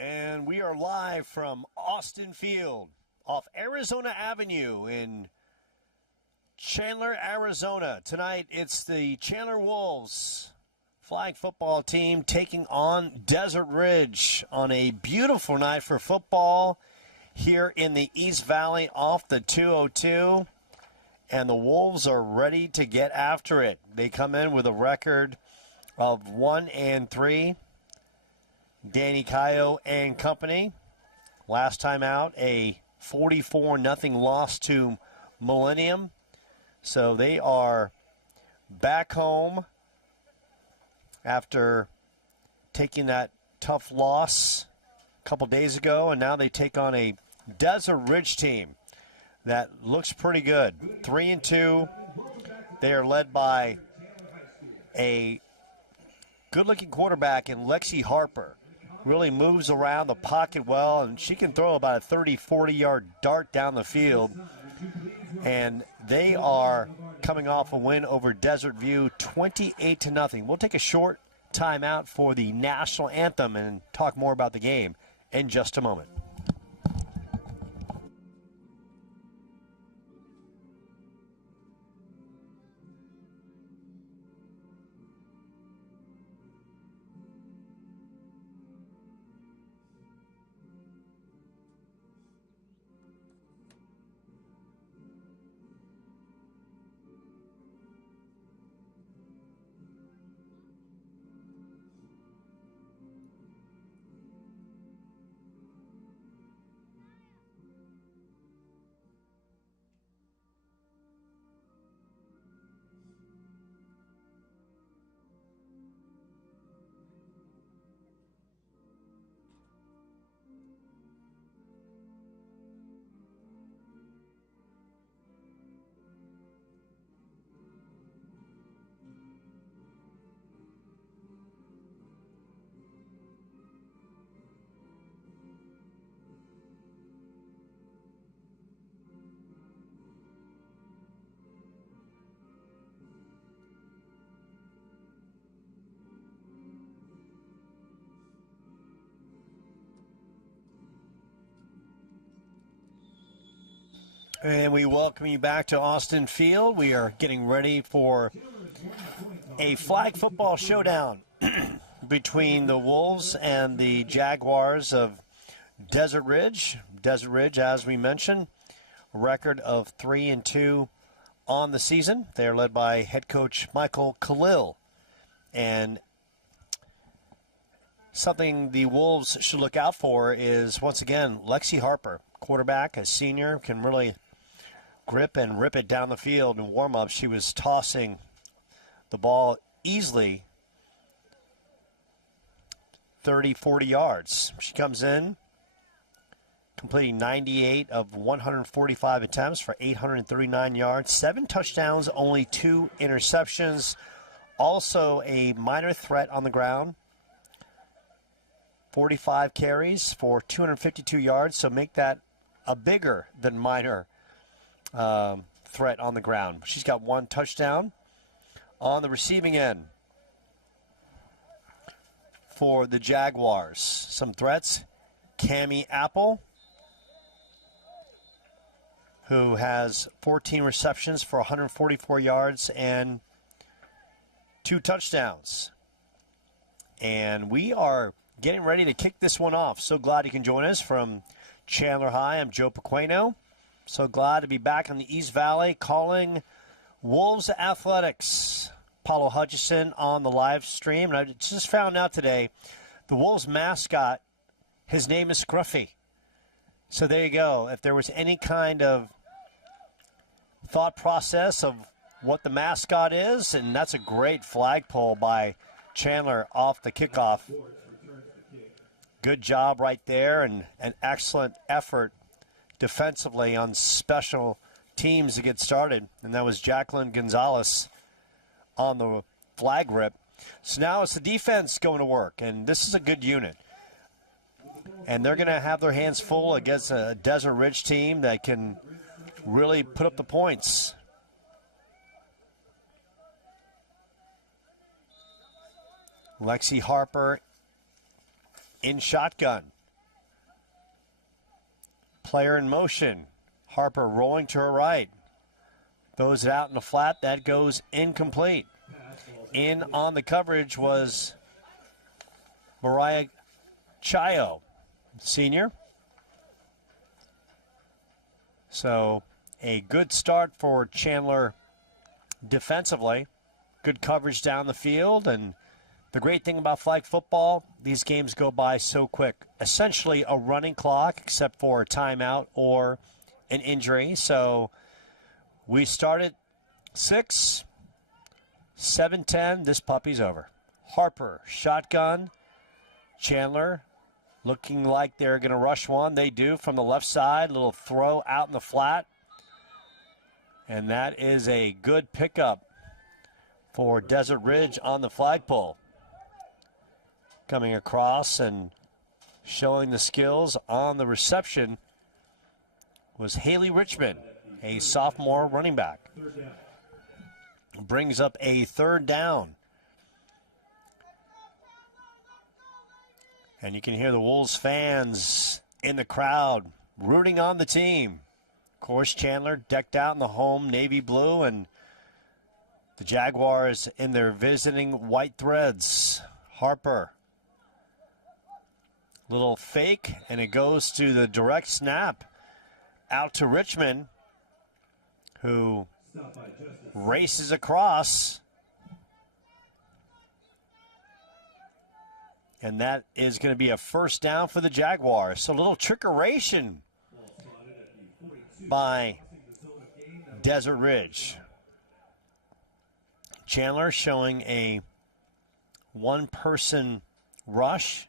And we are live from Austin Field off Arizona Avenue in Chandler, Arizona. Tonight it's the Chandler Wolves flag football team taking on Desert Ridge on a beautiful night for football here in the East Valley off the 202. And the Wolves are ready to get after it. They come in with a record of 1-3. Danny Caio and company. Last time out, a 44-0 loss to Millennium. So they are back home after taking that tough loss a couple days ago, and now they take on a Desert Ridge team that looks pretty good. 3-2. They are led by a good-looking quarterback in Lexi Harper. Really moves around the pocket well, and she can throw about a 30, 40-yard dart down the field. And they are coming off a win over Desert View, 28-0. We'll take a short timeout for the national anthem and talk more about the game in just a moment. And we welcome you back to Austin Field. We are getting ready for a flag football showdown between the Wolves and the Jaguars of Desert Ridge. Desert Ridge, as we mentioned, a record of 3-2 on the season. They are led by head coach Michael Khalil. And something the Wolves should look out for is, once again, Lexi Harper, quarterback, a senior, can really grip and rip it down the field. In warm-up, she was tossing the ball easily 30, 40 yards. She comes in, completing 98 of 145 attempts for 839 yards, 7 touchdowns, only 2 interceptions. Also a minor threat on the ground. 45 carries for 252 yards, so make that a bigger than minor threat on the ground. She's got 1 touchdown. On the receiving end for the Jaguars, some threats. Cammie Apple, who has 14 receptions for 144 yards and 2 touchdowns. And we are getting ready to kick this one off. So glad you can join us from Chandler High. I'm Joe Pequeno. So glad to be back in the East Valley calling Wolves Athletics. Paulo Hutchison on the live stream. And I just found out today the Wolves mascot, his name is Scruffy. So there you go. If there was any kind of thought process of what the mascot is, and that's a great flagpole by Chandler off the kickoff. Good job right there, and an excellent effort defensively on special teams to get started. And that was Jacqueline Gonzalez on the flag rip. So now it's the defense going to work, and this is a good unit. And they're going to have their hands full against a Desert Ridge team that can really put up the points. Lexi Harper in shotgun. Player in motion. Harper rolling to her right. Throws it out in the flat. That goes incomplete. In on the coverage was Mariah Chayo, senior. So a good start for Chandler defensively. Good coverage down the field. And the great thing about flag football, these games go by so quick. Essentially a running clock, except for a timeout or an injury. So we started 6, 7-10. This puppy's over. Harper, shotgun. Chandler looking like they're going to rush one. They do from the left side. Little throw out in the flat. And that is a good pickup for Desert Ridge on the flagpole. Coming across and showing the skills on the reception was Haley Richmond, a sophomore running back. Brings up a third down. And you can hear the Wolves fans in the crowd rooting on the team. Of course, Chandler decked out in the home navy blue, and the Jaguars in their visiting white threads. Harper. Little fake, and it goes to the direct snap out to Richmond, who races across. And that is going to be a first down for the Jaguars. So a little trickeration by Desert Ridge. Chandler showing a one-person rush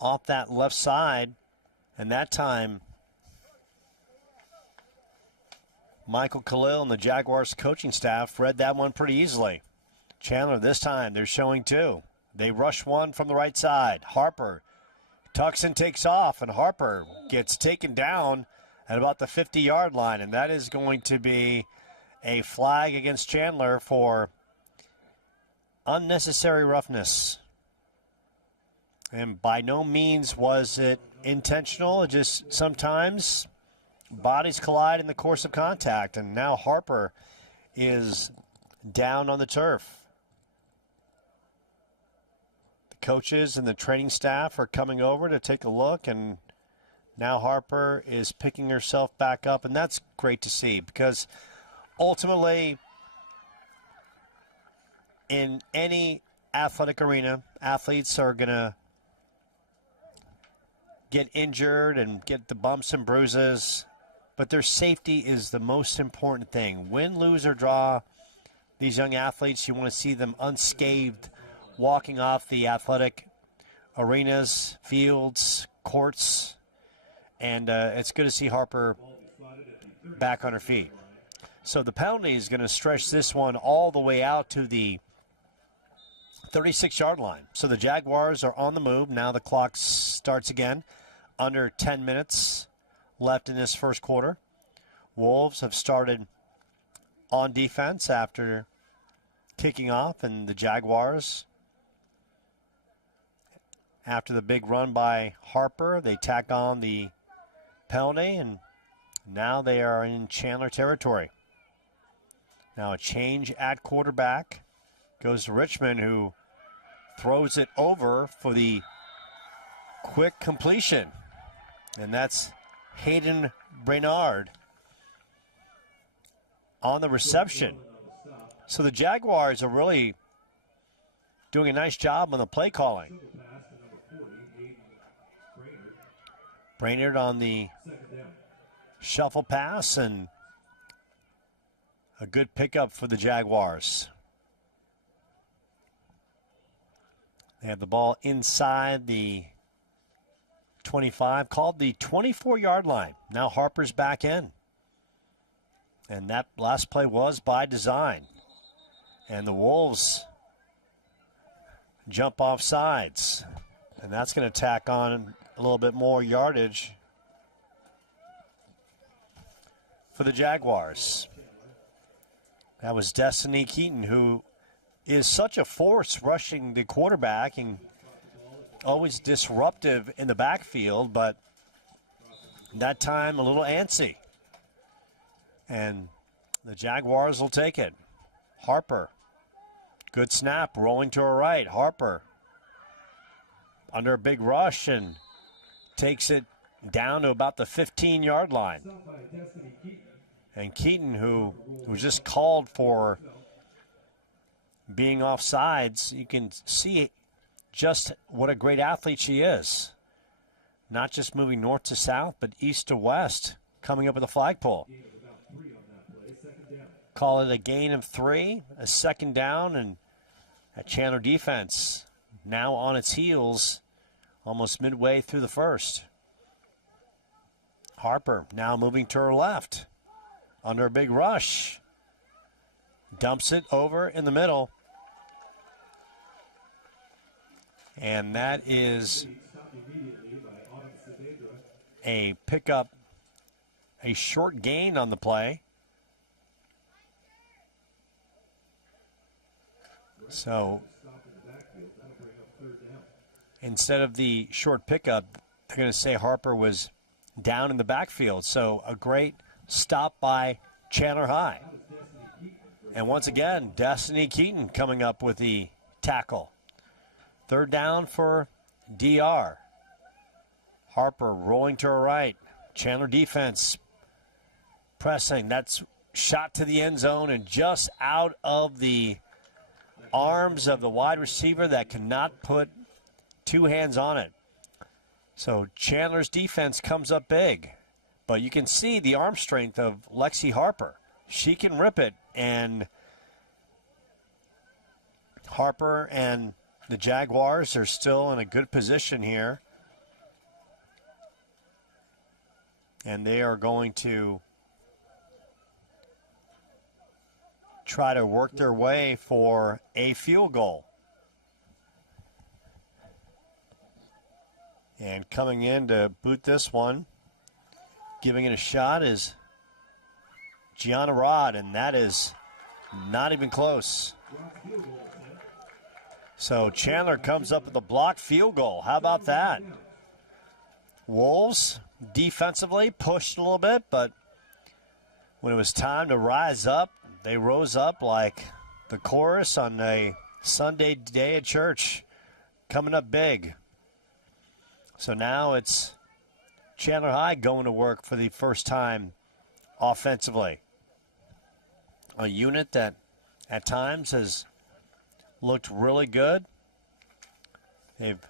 off that left side. And that time, Michael Khalil and the Jaguars coaching staff read that one pretty easily. Chandler this time, they're showing two. They rush one from the right side. Harper tucks and takes off, and Harper gets taken down at about the 50-yard line, and that is going to be a flag against Chandler for unnecessary roughness. And by no means was it intentional. It just sometimes bodies collide in the course of contact, and now Harper is down on the turf. Coaches and the training staff are coming over to take a look, and now Harper is picking herself back up, and that's great to see, because ultimately in any athletic arena, athletes are going to get injured and get the bumps and bruises, but their safety is the most important thing. Win, lose, or draw, these young athletes, you want to see them unscathed walking off the athletic arenas, fields, courts, and it's good to see Harper back on her feet. So the penalty is going to stretch this one all the way out to the 36-yard line. So the Jaguars are on the move. Now the clock starts again. Under 10 minutes left in this first quarter. Wolves have started on defense after kicking off, and the Jaguars, after the big run by Harper, they tack on the penalty, and now they are in Chandler territory. Now a change at quarterback goes to Richmond, who throws it over for the quick completion. And that's Hayden Brainard on the reception. So the Jaguars are really doing a nice job on the play calling. Brainerd on the shuffle pass, and a good pickup for the Jaguars. They have the ball inside the 25, called the 24-yard line. Now Harper's back in. And that last play was by design. And the Wolves jump off sides. And that's going to tack on a little bit more yardage for the Jaguars. That was Destiny Keaton, who is such a force rushing the quarterback and always disruptive in the backfield, but That time a little antsy. And the Jaguars will take it. Harper. Good snap, rolling to her right. Harper under a big rush and takes it down to about the 15-yard line. And Keaton, who was just called for being offsides, you can see just what a great athlete she is. Not just moving north to south, but east to west, coming up with a flagpole. Call it a gain of 3, a second down, and a Chandler defense now on its heels almost midway through the first. Harper now moving to her left under a big rush. Dumps it over in the middle. And that is a pickup, a short gain on the play. So instead of the short pickup, they're going to say Harper was down in the backfield. So a great stop by Chandler High. And once again, Destiny Keaton coming up with the tackle. Third down for DR. Harper rolling to her right. Chandler defense pressing. That's shot to the end zone and just out of the arms of the wide receiver that cannot put two hands on it. So Chandler's defense comes up big. But you can see the arm strength of Lexi Harper. She can rip it. And Harper and the Jaguars are still in a good position here. And they are going to try to work their way for a field goal. And coming in to boot this one, giving it a shot, is Gianna Rod, and that is not even close. So Chandler comes up with a blocked field goal. How about that? Wolves defensively pushed a little bit, but when it was time to rise up, they rose up like the chorus on a Sunday day at church, coming up big. So now it's Chandler High going to work for the first time offensively. A unit that at times has looked really good. They've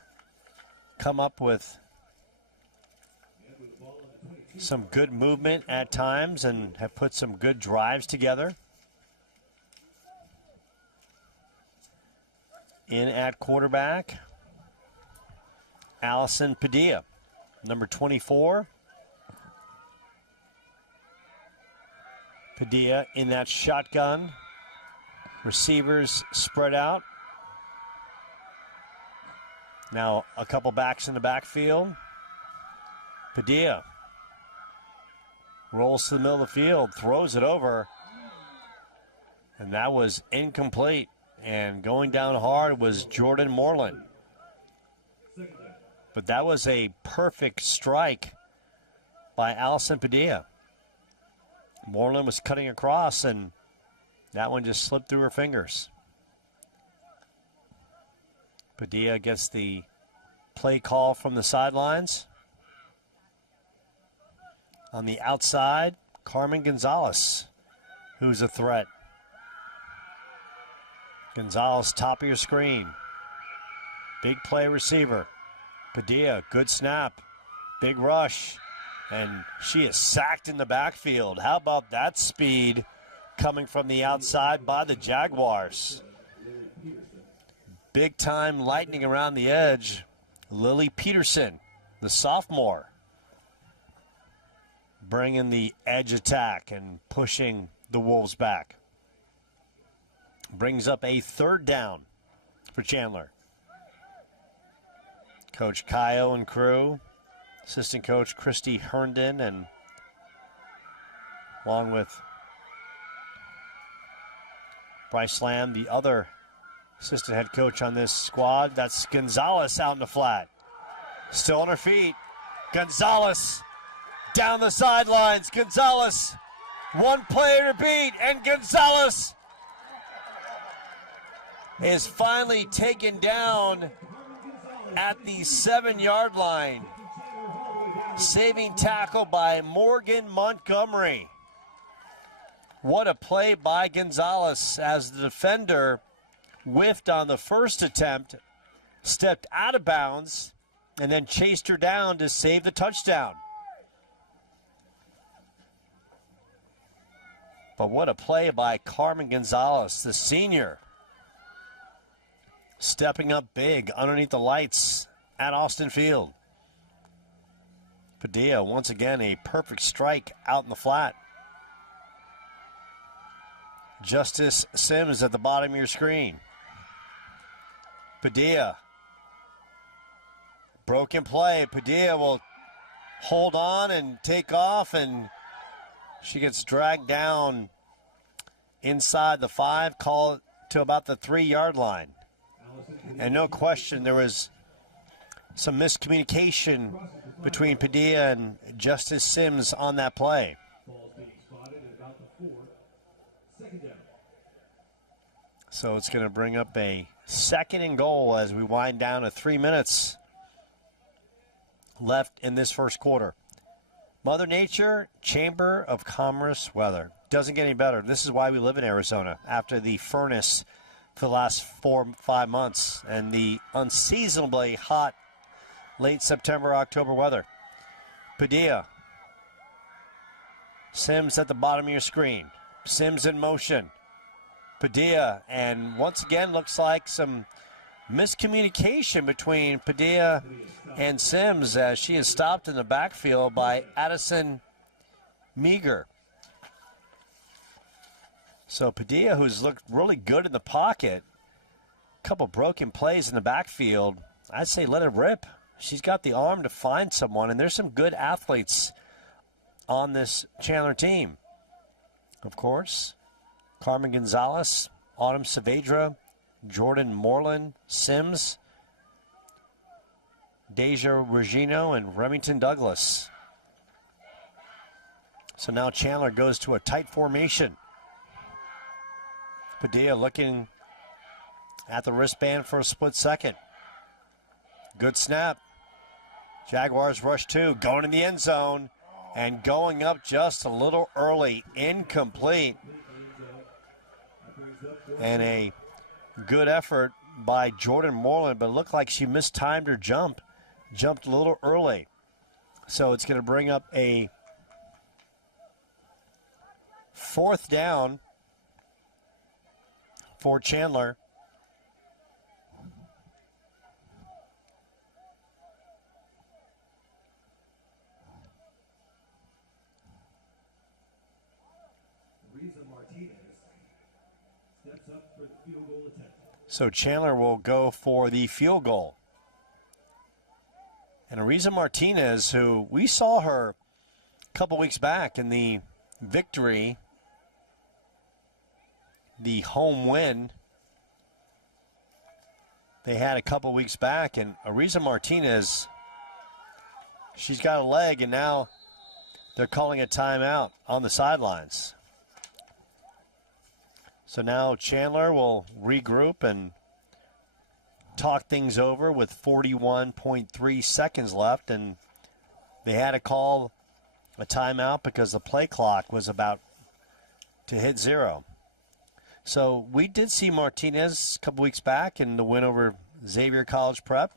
come up with some good movement at times and have put some good drives together. In at quarterback, Allison Padilla, number 24. Padilla in that shotgun. Receivers spread out. Now a couple backs in the backfield. Padilla rolls to the middle of the field, throws it over, and that was incomplete. And going down hard was Jordan Moreland. But that was a perfect strike by Allison Padilla. Moreland was cutting across, and that one just slipped through her fingers. Padilla gets the play call from the sidelines. On the outside, Carmen Gonzalez, who's a threat. Gonzalez, top of your screen. Big play receiver. Padilla, good snap. Big rush. And she is sacked in the backfield. How about that speed coming from the outside by the Jaguars? Big time lightning around the edge. Lily Peterson, the sophomore, bringing the edge attack and pushing the Wolves back. Brings up a third down for Chandler. Coach Kyle and crew, assistant coach Christy Herndon, and along with Bryce Lamb, the other assistant head coach on this squad. That's Gonzalez out in the flat. Still on her feet. Gonzalez Down the sidelines, Gonzalez. One player to beat, and Gonzalez is finally taken down at the 7-yard line. Saving tackle by Morgan Montgomery. What a play by Gonzalez as the defender whiffed on the first attempt, stepped out of bounds, and then chased her down to save the touchdown. But what a play by Carmen Gonzalez, the senior. Stepping up big underneath the lights at Austin Field. Padilla, once again, a perfect strike out in the flat. Justice Sims at the bottom of your screen. Padilla. Broken play. Padilla will hold on and take off, and she gets dragged down inside the 5, call it to about the 3-yard line. And no question, there was some miscommunication between Padilla and Justice Sims on that play. So it's going to bring up a 2nd and goal as we wind down to 3 minutes left in this first quarter. Mother Nature, Chamber of Commerce weather. Doesn't get any better. This is why we live in Arizona after the furnace for the last 4 or 5 months and the unseasonably hot late September, October weather. Padilla. Sims at the bottom of your screen. Sims in motion. Padilla, and once again looks like some miscommunication between Padilla and Sims as she is stopped in the backfield by Addison Meager. So Padilla, who's looked really good in the pocket, a couple broken plays in the backfield, I'd say let it rip. She's got the arm to find someone, and there's some good athletes on this Chandler team. Of course, Carmen Gonzalez, Autumn Saavedra, Jordan Moreland, Sims, Deja Regino, and Remington Douglas. So now Chandler goes to a tight formation. Padilla looking at the wristband for a split second. Good snap. Jaguars rush 2, going in the end zone, and going up just a little early, incomplete. And a good effort by Jordan Moreland, but it looked like she mistimed her jump. Jumped a little early. So it's going to bring up a 4th down for Chandler. So Chandler will go for the field goal. And Ariza Martinez, who we saw her a couple weeks back in the victory, the home win they had a couple weeks back, and Ariza Martinez, she's got a leg, and now they're calling a timeout on the sidelines. So now Chandler will regroup and talk things over with 41.3 seconds left, and they had to call a timeout because the play clock was about to hit 0. So we did see Martinez a couple weeks back in the win over Xavier College Prep,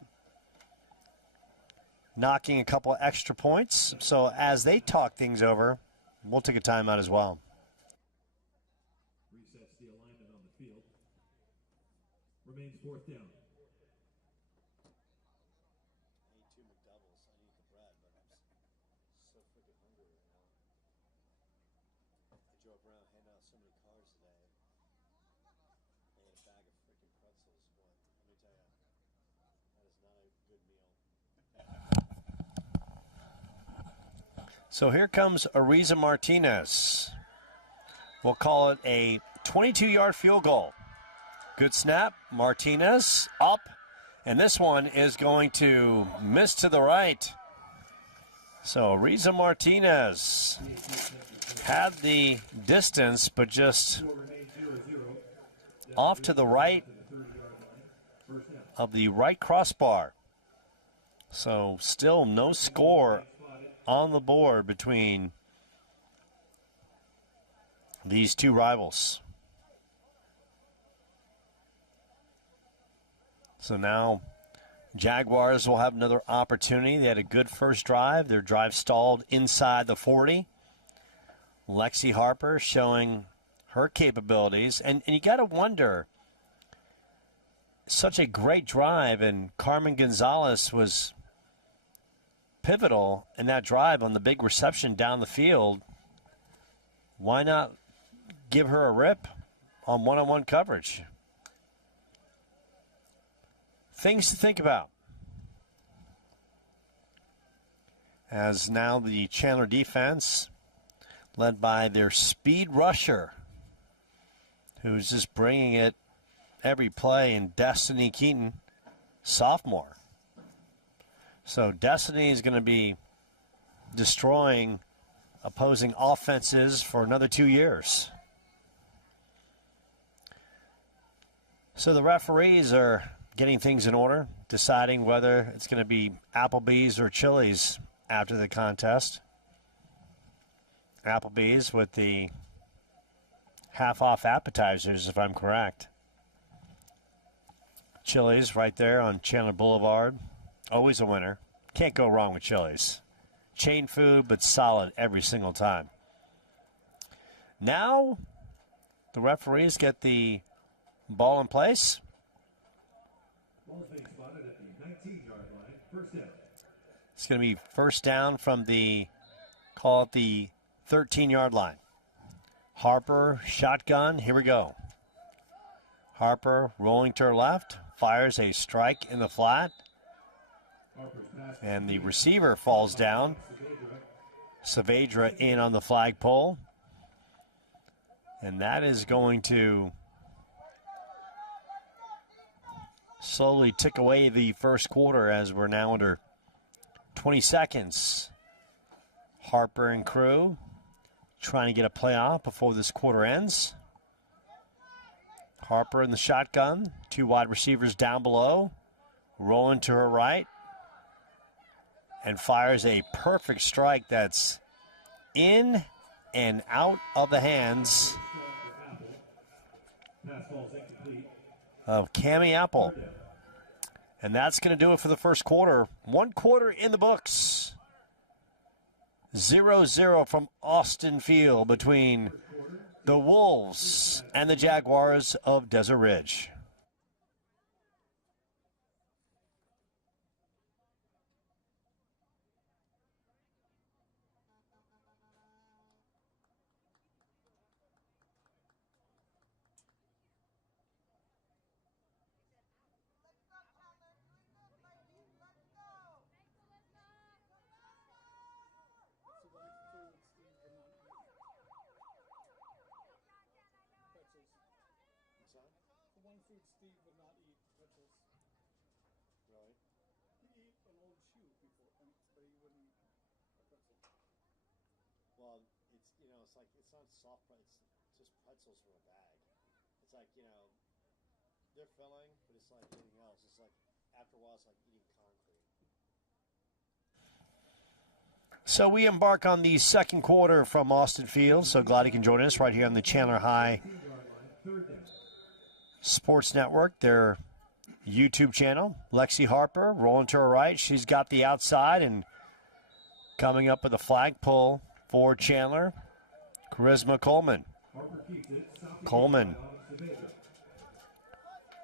knocking a couple extra points. So as they talk things over, we'll take a timeout as well. Resets the alignment on the field. Remains 4th down. So here comes Ariza Martinez. We'll call it a 22-yard field goal. Good snap. Martinez up. And this one is going to miss to the right. So Riza Martinez had the distance, but just off to the right of the right crossbar. So still no score on the board between these two rivals. So now Jaguars will have another opportunity. They had a good first drive. Their drive stalled inside the 40. Lexi Harper showing her capabilities. And you got to wonder, such a great drive, and Carmen Gonzalez was pivotal in that drive on the big reception down the field. Why not give her a rip on one-on-one coverage? Things to think about. As now the Chandler defense, led by their speed rusher, who's just bringing it every play, in Destiny Keaton, sophomore. So Destiny is going to be destroying opposing offenses for another 2 years. So the referees are getting things in order, deciding whether it's going to be Applebee's or Chili's after the contest. Applebee's with the half-off appetizers, if I'm correct. Chili's right there on Chandler Boulevard. Always a winner. Can't go wrong with Chili's. Chain food, but solid every single time. Now, the referees get the ball in place. Ball's being spotted at the 19-yard line. First down. It's going to be first down from the, call it the 13-yard line. Harper, shotgun. Here we go. Harper rolling to her left. Fires a strike in the flat. And the receiver falls down. Saavedra in on the flagpole. And that is going to slowly tick away the first quarter, as we're now under 20 seconds. Harper and crew trying to get a play off before this quarter ends. Harper in the shotgun. Two wide receivers down below. Rolling to her right. And fires a perfect strike that's in and out of the hands of Cammie Apple. And that's going to do it for the first quarter. 1 quarter in the books. 0-0 from Austin Field between the Wolves and the Jaguars of Desert Ridge. Food Steve would not eat pretzels. Really? He ate an old shoe before, but he wouldn't eat a pretzel. Well, it's, it's like, it's not soft, it's just pretzels from a bag. It's like, they're filling, but it's like anything else. It's like, after a while, it's like eating concrete. So we embark on the second quarter from Austin Field. So glad you can join us right here on the Chandler High Sports Network, their YouTube channel. Lexi Harper rolling to her right. She's got the outside, and coming up with a flag pull for Chandler, Charisma Coleman. Coleman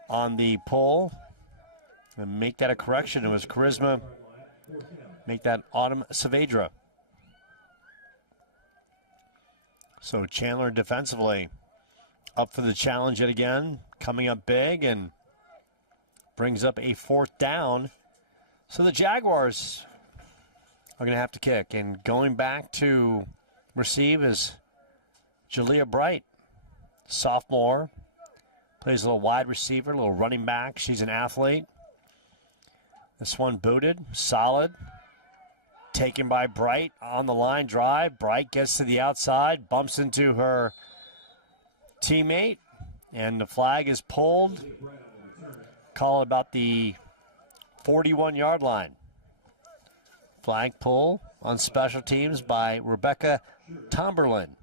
on the pull. And make that a correction. It was Charisma. Make that Autumn Saavedra. So Chandler defensively up for the challenge yet again. Coming up big and brings up a fourth down. So the Jaguars are going to have to kick. And going back to receive is Jalea Bright, sophomore. Plays a little wide receiver, a little running back. She's an athlete. This one booted, solid. taken by Bright on the line drive. Bright gets to the outside, bumps into her teammate, and the flag is pulled. Call about the 41-yard line. Flag pull on special teams by Rebecca Tomberlin,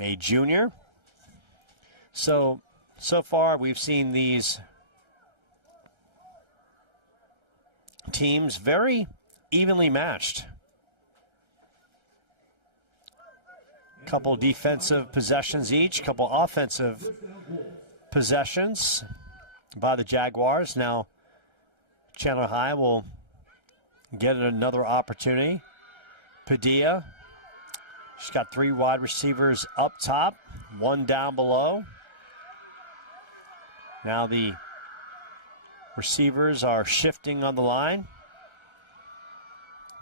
a junior. So far we've seen these teams very evenly matched. Couple defensive possessions each, couple offensive possessions by the Jaguars. Now Chandler High will get another opportunity. Padilla, she's got 3 wide receivers up top, 1 down below. Now the receivers are shifting on the line.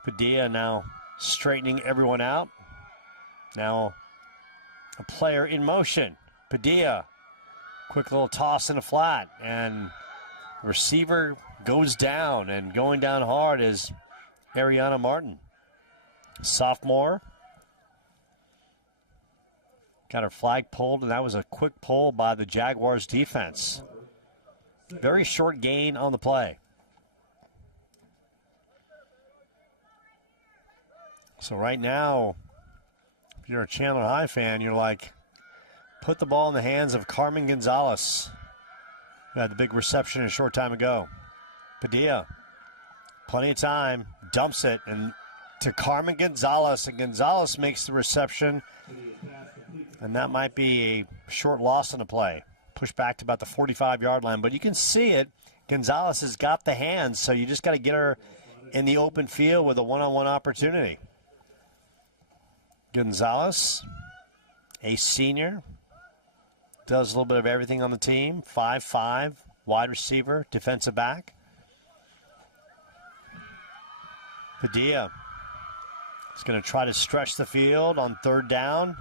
Padilla now straightening everyone out. Now a player in motion. Padilla, quick little toss in the flat, and receiver goes down, and going down hard is Ariana Martin, sophomore. Got her flag pulled, and that was a quick pull by the Jaguars defense. Very short gain on the play. So right now, if you're a Chandler High fan, you're like, put the ball in the hands of Carmen Gonzalez, who had the big reception a short time ago. Padilla, plenty of time, dumps it, and to Carmen Gonzalez, and Gonzalez makes the reception, and that might be a short loss on the play. Push back to about the 45-yard line, but you can see it. Gonzalez has got the hands, so you just got to get her in the open field with a one-on-one opportunity. Gonzalez, a senior, does a little bit of everything on the team. 5'5", wide receiver, defensive back. Padilla is going to try to stretch the field on 3rd down.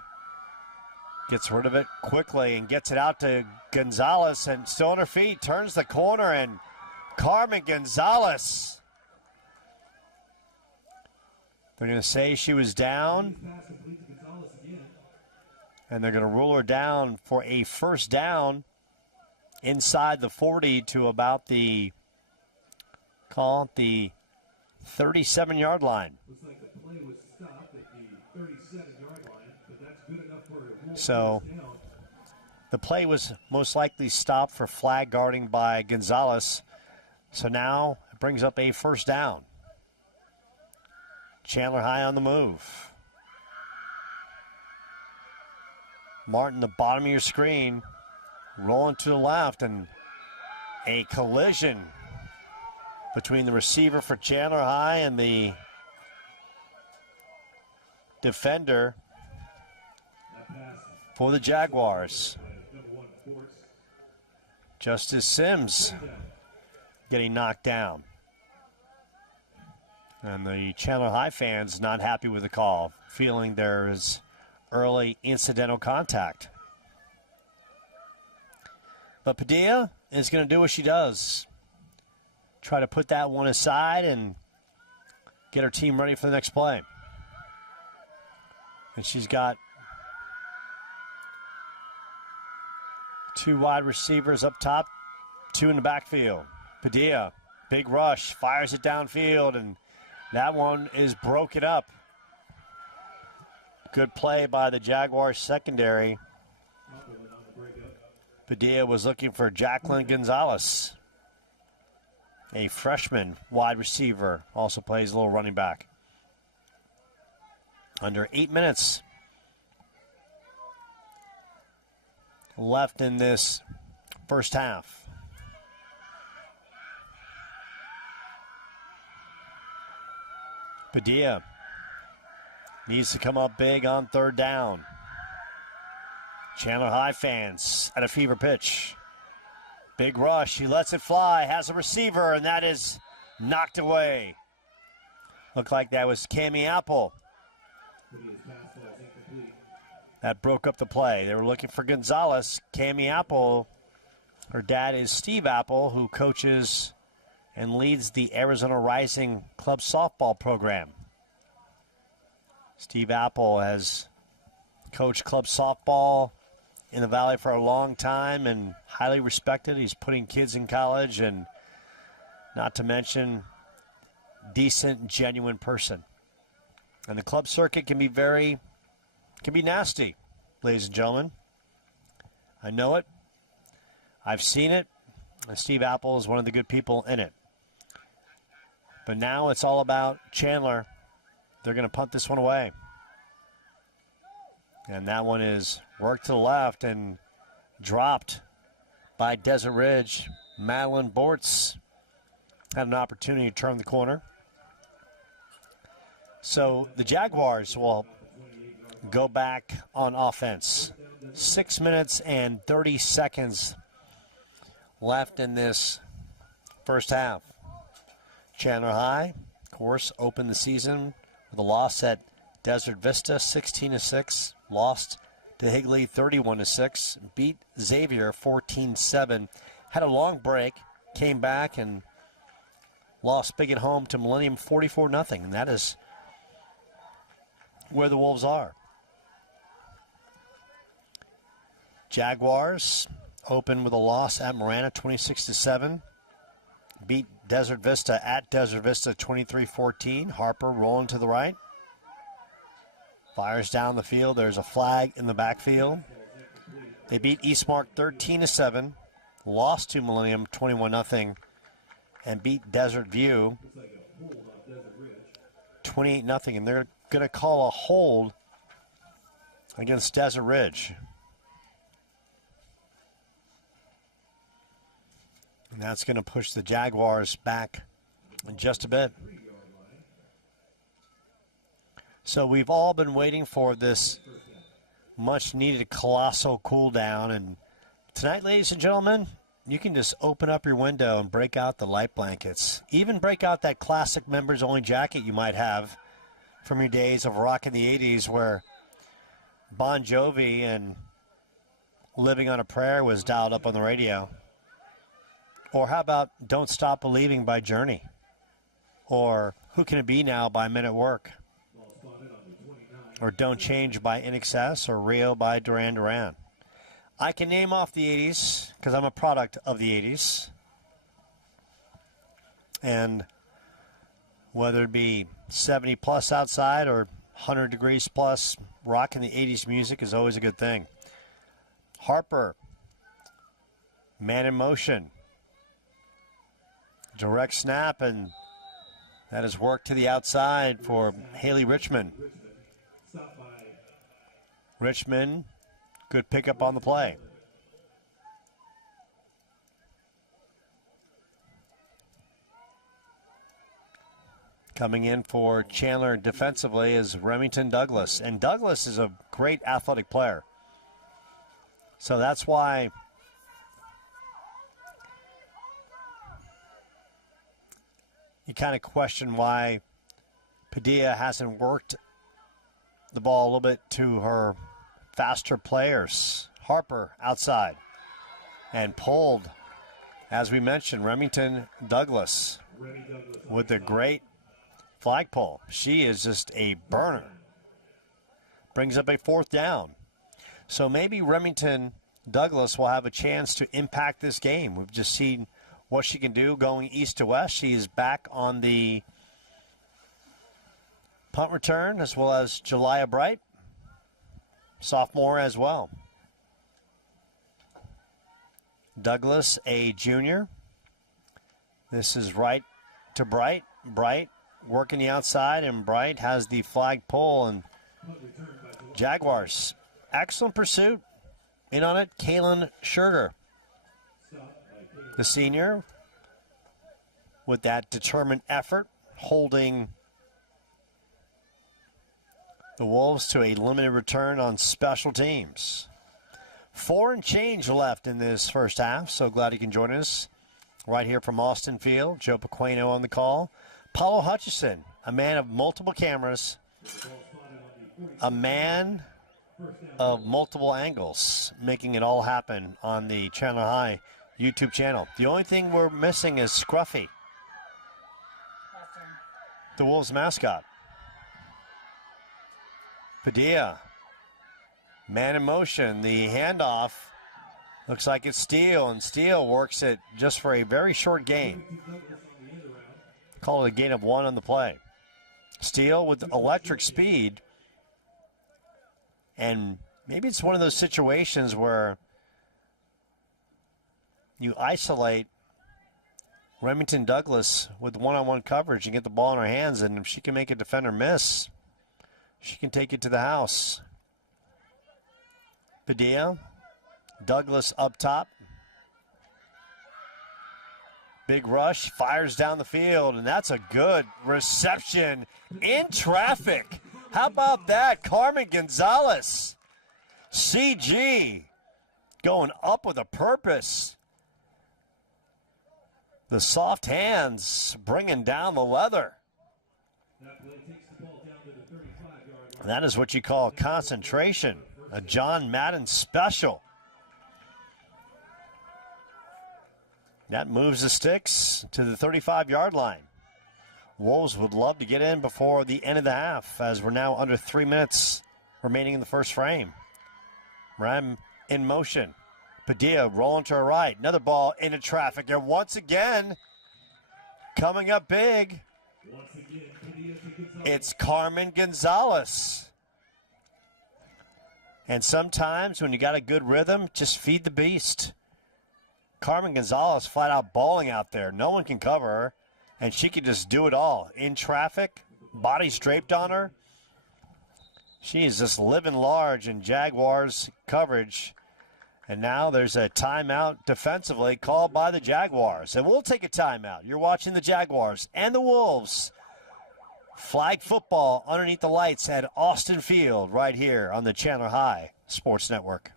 Gets rid of it quickly and gets it out to Gonzalez, and still on her feet, turns the corner, and Carmen Gonzalez. They're going to say she was down, and they're going to rule her down for a first down inside the 40 to about the, call it the 37-yard line. Looks like the play was stopped at the 37-yard line, but that's good enough for a rule. So the play was most likely stopped for flag guarding by Gonzalez. So now it brings up a first down. Chandler High on the move. Martin, the bottom of your screen, rolling to the left, and a collision between the receiver for Chandler High and the defender for the Jaguars. Justice Sims getting knocked down. And the Chandler High fans not happy with the call, feeling there is early incidental contact. But Padilla is going to do what she does. Try to put that one aside and get her team ready for the next play. And she's got 2 wide receivers up top, 2 in the backfield. Padilla, big rush, fires it downfield, and that one is broken up. Good play by the Jaguars secondary. Padilla was looking for Jacqueline Gonzalez, a freshman wide receiver, also plays a little running back. Under 8 minutes left in this first half. Padilla needs to come up big on 3rd down. Chandler High fans at a fever pitch. Big rush, he lets it fly, has a receiver, and that is knocked away. Looked like that was Cammie Apple. That broke up the play. They were looking for Gonzalez. Cammie Apple, her dad is Steve Apple, who coaches and leads the Arizona Rising Club softball program. Steve Apple has coached club softball in the Valley for a long time and highly respected. He's putting kids in college, and not to mention decent, genuine person. And the club circuit can be nasty, ladies and gentlemen. I know it. I've seen it. And Steve Apple is one of the good people in it. But now it's all about Chandler. They're going to punt this one away. And that one is worked to the left and dropped by Desert Ridge. Madeline Bortz had an opportunity to turn the corner. So the Jaguars will go back on offense. 6 minutes and 30 seconds left in this first half. Chandler High, of course, opened the season with a loss at Desert Vista, 16-6. Lost to Higley, 31-6. Beat Xavier, 14-7. Had a long break, came back and lost big at home to Millennium, 44-0. And that is where the Wolves are. Jaguars open with a loss at Marana, 26-7. Beat Desert Vista at Desert Vista, 23-14. Harper rolling to the right. Fires down the field. There's a flag in the backfield. They beat Eastmark 13-7. Lost to Millennium 21-0. And beat Desert View 28-0. And they're going to call a hold against Desert Ridge. And that's going to push the Jaguars back in just a bit. So we've all been waiting for this much-needed colossal cool-down. And tonight, ladies and gentlemen, you can just open up your window and break out the light blankets. Even break out that classic members-only jacket you might have from your days of rocking the 80s where Bon Jovi and Living on a Prayer was dialed up on the radio. Or how about Don't Stop Believing by Journey? Or Who Can It Be Now by Men at Work? Or Don't Change by In Excess? Or Rio by Duran Duran? I can name off the 80s because I'm a product of the 80s. And whether it be 70 plus outside or 100 degrees plus, rocking the 80s music is always a good thing. Harper, Man in Motion. Direct snap, and that is work to the outside for Haley Richmond. Richmond, good pickup on the play. Coming in for Chandler defensively is Remington Douglas. And Douglas is a great athletic player. So that's why you kind of question why Padilla hasn't worked the ball a little bit to her faster players. Harper outside and pulled, as we mentioned, Remington Douglas with the great flagpole. She is just a burner. Brings up a fourth down. So maybe Remington Douglas will have a chance to impact this game. We've just seen what she can do going east to west. She's back on the punt return, as well as Jelia Bright, sophomore as well. Douglas, a junior. This is right to Bright. Bright working the outside, and Bright has the flag pull. And Jaguars, excellent pursuit. In on it, Kaylin Sugar, the senior, with that determined effort, holding the Wolves to a limited return on special teams. 4 and change left in this first half, so glad you can join us right here from Austin Field. Joe Pequeno on the call. Paulo Hutchison, a man of multiple cameras, a man of multiple angles, making it all happen on the Chandler High YouTube channel. The only thing we're missing is Scruffy, the Wolves mascot. Padilla. Man in motion. The handoff looks like it's Steele, and Steele works it just for a very short gain. Call it a gain of 1 on the play. Steele with electric speed. And maybe it's one of those situations where you isolate Remington Douglas with one-on-one coverage and get the ball in her hands, and if she can make a defender miss, she can take it to the house. Padilla, Douglas up top. Big rush, fires down the field, and that's a good reception in traffic. How about that? Carmen Gonzalez, CG, going up with a purpose. The soft hands bringing down the leather. That is what you call concentration, a John Madden special. That moves the sticks to the 35-yard line. Wolves would love to get in before the end of the half, as we're now under 3 minutes remaining in the first frame. Ram in motion. Padilla rolling to her right. Another ball into traffic. And once again, coming up big, it's Carmen Gonzalez. And sometimes when you got a good rhythm, just feed the beast. Carmen Gonzalez flat out balling out there. No one can cover her, and she can just do it all. In traffic, bodies draped on her. She is just living large in Jaguars coverage. And now there's a timeout defensively called by the Jaguars. And we'll take a timeout. You're watching the Jaguars and the Wolves. Flag football underneath the lights at Austin Field right here on the Chandler High Sports Network.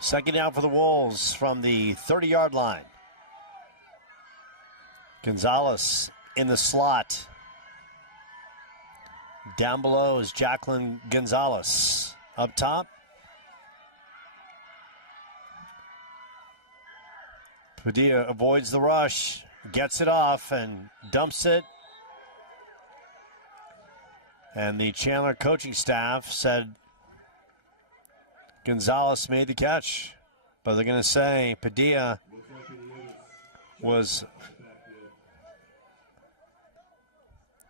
Second down for the Wolves from the 30-yard line. Gonzalez in the slot. Down below is Jacqueline Gonzalez. Up top, Padilla avoids the rush, gets it off, and dumps it. And the Chandler coaching staff said Gonzalez made the catch, but they're going to say Padilla was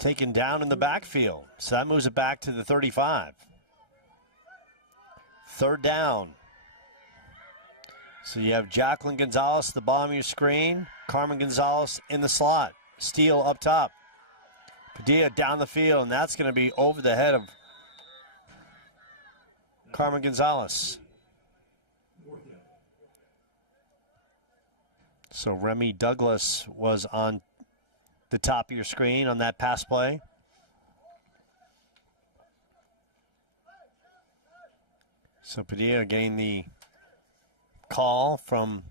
taken down in the backfield. So that moves it back to the 35. Third down. So you have Jacqueline Gonzalez at the bottom of your screen. Carmen Gonzalez in the slot. Steele up top. Padilla down the field, and that's going to be over the head of Carmen Gonzalez. So Remy Douglas was on the top of your screen on that pass play. So Padilla getting the call from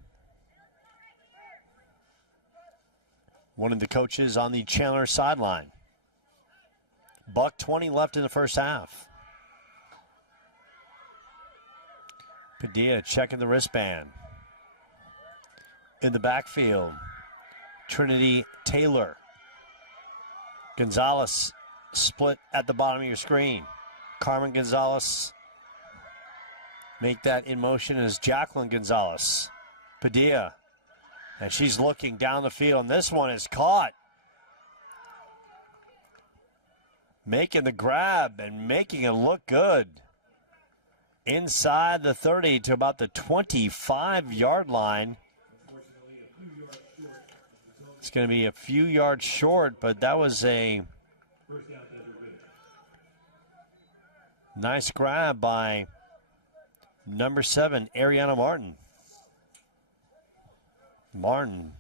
one of the coaches on the Chandler sideline. $1:20 left in the first half. Padilla checking the wristband. In the backfield, Trinity Taylor. Gonzalez split at the bottom of your screen. Carmen Gonzalez. Make that in motion is Jacqueline Gonzalez. Padilla. And she's looking down the field, and this one is caught. Making the grab and making it look good. Inside the 30 to about the 25-yard line. It's going to be a few yards short, but that was a Nice grab by number 7, Ariana Martin. Martin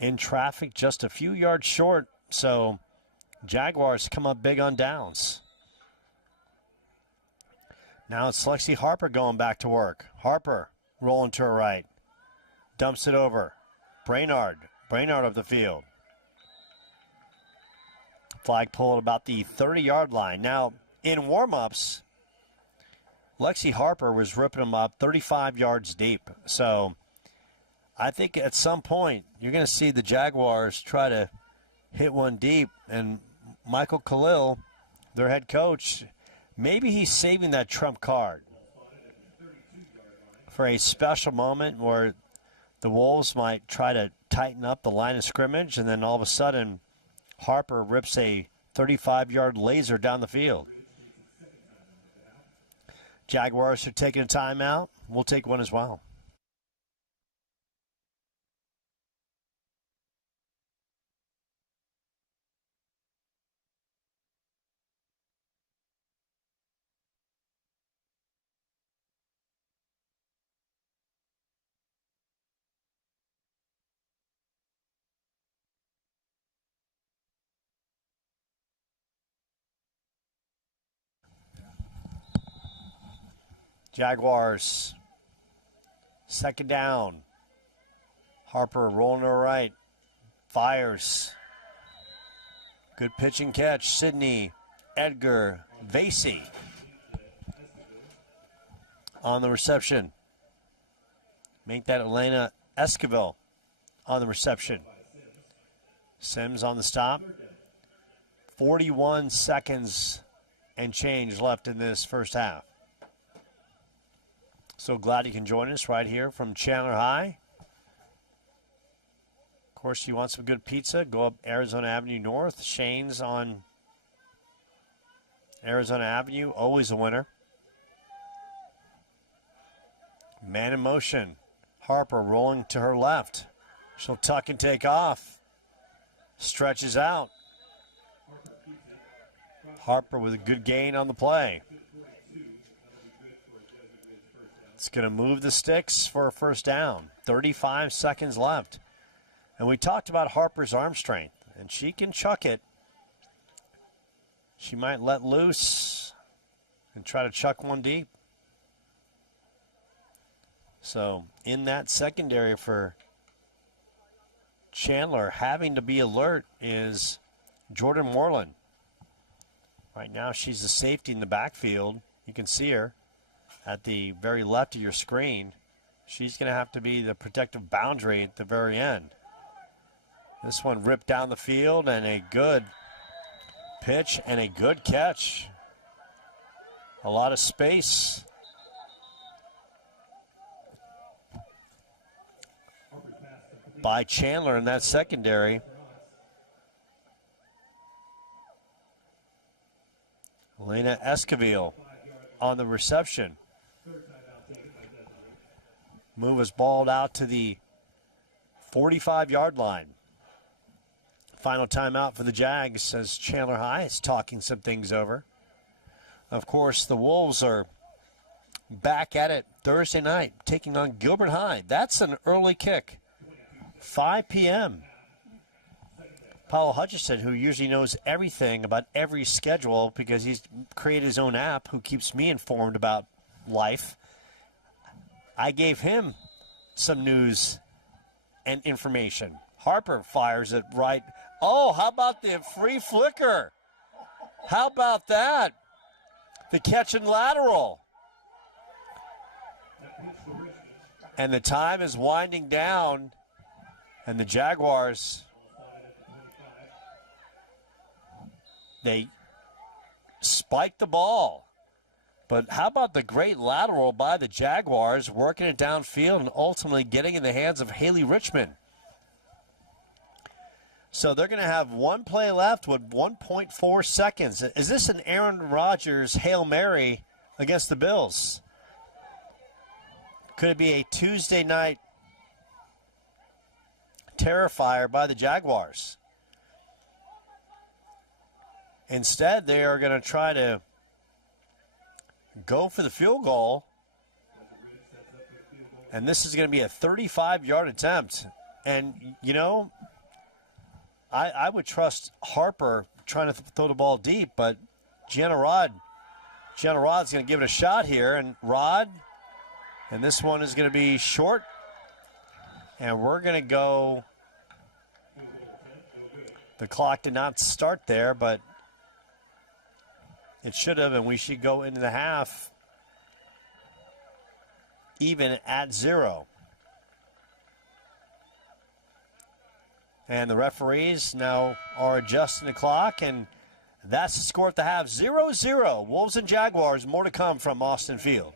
in traffic, just a few yards short, so Jaguars come up big on downs. Now it's Lexi Harper going back to work. Harper rolling to her right. Dumps it over. Brainard up the field. Flag pulled about the 30-yard line. Now, in warm-ups, Lexi Harper was ripping them up 35 yards deep. So I think at some point you're going to see the Jaguars try to hit one deep. And Michael Khalil, their head coach, maybe he's saving that trump card for a special moment where the Wolves might try to tighten up the line of scrimmage, and then all of a sudden Harper rips a 35-yard laser down the field. Jaguars are taking a timeout. We'll take one as well. Jaguars, second down. Harper rolling to her right. Fires. Good pitch and catch. Sydney Edgar Vasey on the reception. Make that Elena Esquivel on the reception. Sims on the stop. 41 seconds and change left in this first half. So glad you can join us right here from Chandler High. Of course, you want some good pizza, go up Arizona Avenue North. Shane's on Arizona Avenue, always a winner. Man in motion. Harper rolling to her left. She'll tuck and take off. Stretches out. Harper with a good gain on the play. It's going to move the sticks for a first down. 35 seconds left. And we talked about Harper's arm strength, and she can chuck it. She might let loose and try to chuck one deep. So in that secondary for Chandler, having to be alert is Jordan Moreland. Right now she's the safety in the backfield. You can see her at the very left of your screen. She's going to have to be the protective boundary at the very end. This one ripped down the field, and a good pitch and a good catch. A lot of space. By Chandler in that secondary. Elena Esquivel on the reception. Move is balled out to the 45-yard line. Final timeout for the Jags as Chandler High is talking some things over. Of course, the Wolves are back at it Thursday night, taking on Gilbert High. That's an early kick. 5 p.m. Paulo Hutchison, who usually knows everything about every schedule because he's created his own app, who keeps me informed about life, I gave him some news and information. Harper fires it right. Oh, how about the free flicker? How about that? The catch and lateral. And the time is winding down, and the Jaguars, they spiked the ball. But how about the great lateral by the Jaguars, working it downfield and ultimately getting in the hands of Haley Richmond. So they're going to have one play left with 1.4 seconds. Is this an Aaron Rodgers Hail Mary against the Bills? Could it be a Tuesday night Terrifier by the Jaguars? Instead, they are going to try to go for the field goal. And this is going to be a 35-yard attempt. And, you know, I would trust Harper trying to throw the ball deep, but Gianna Rod's going to give it a shot here. And and this one is going to be short. And we're going to go. The clock did not start there, but it should have, and we should go into the half even at 0. And the referees now are adjusting the clock, and that's the score at the half. 0-0. Wolves and Jaguars. More to come from Austin Field.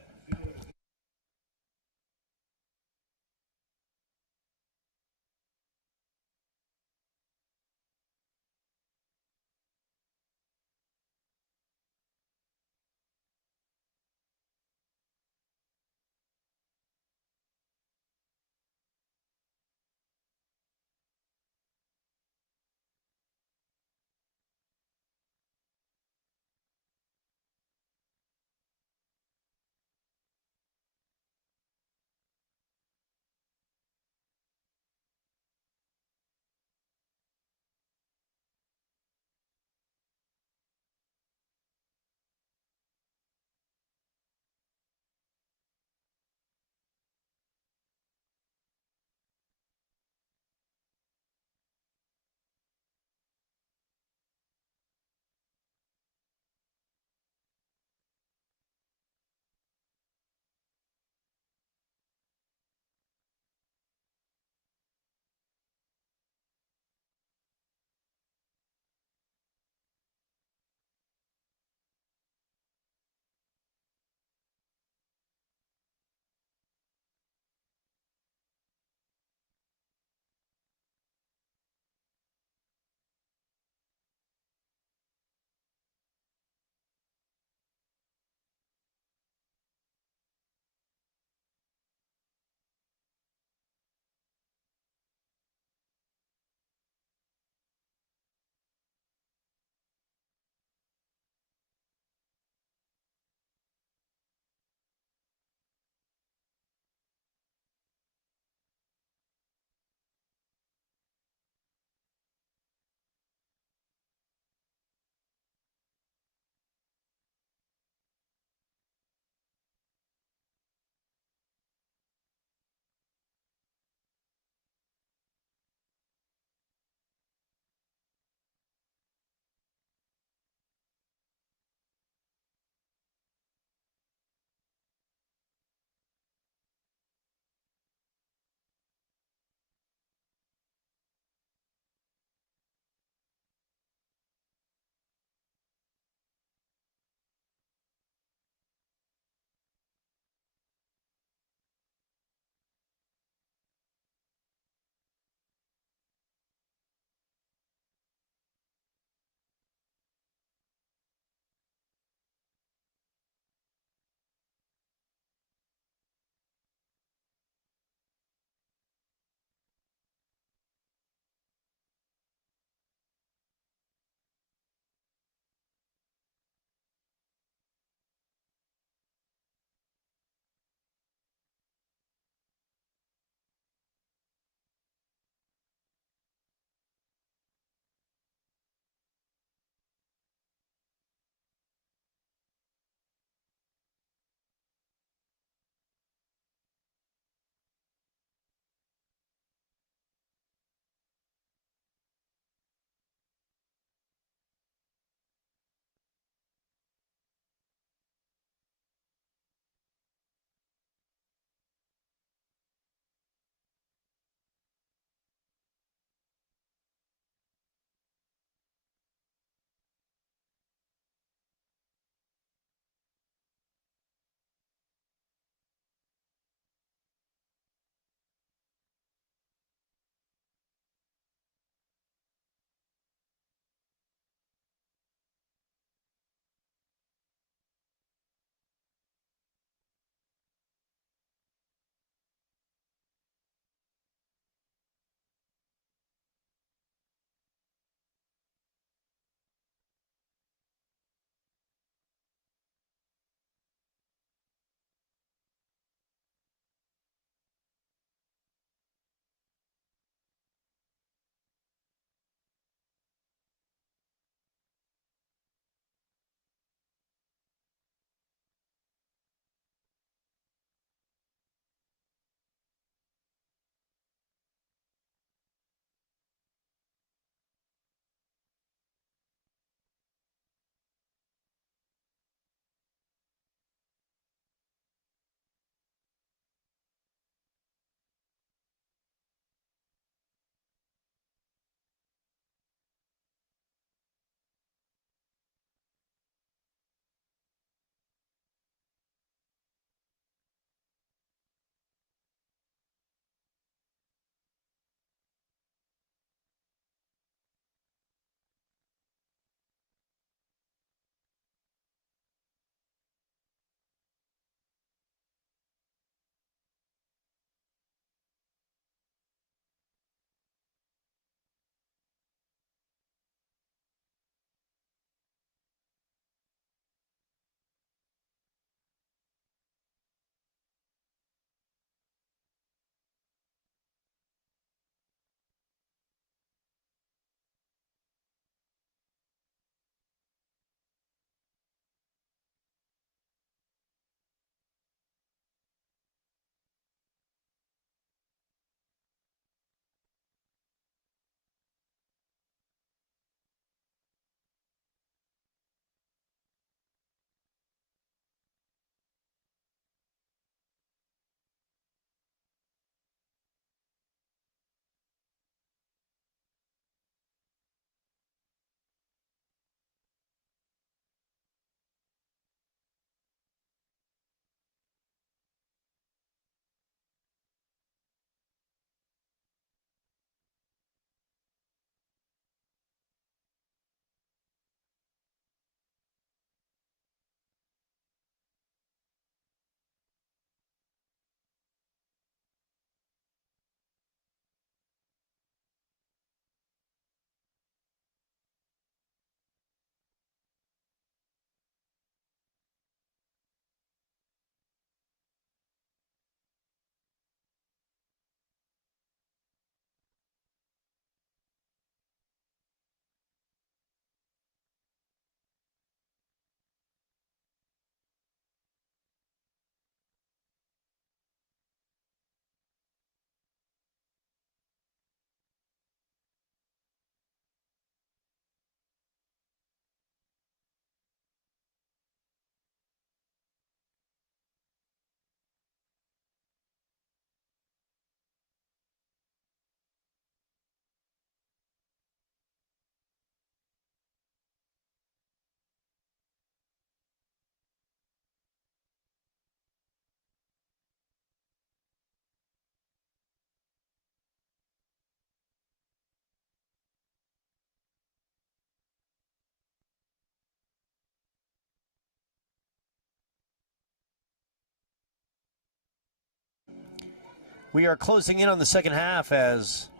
We are closing in on the second half as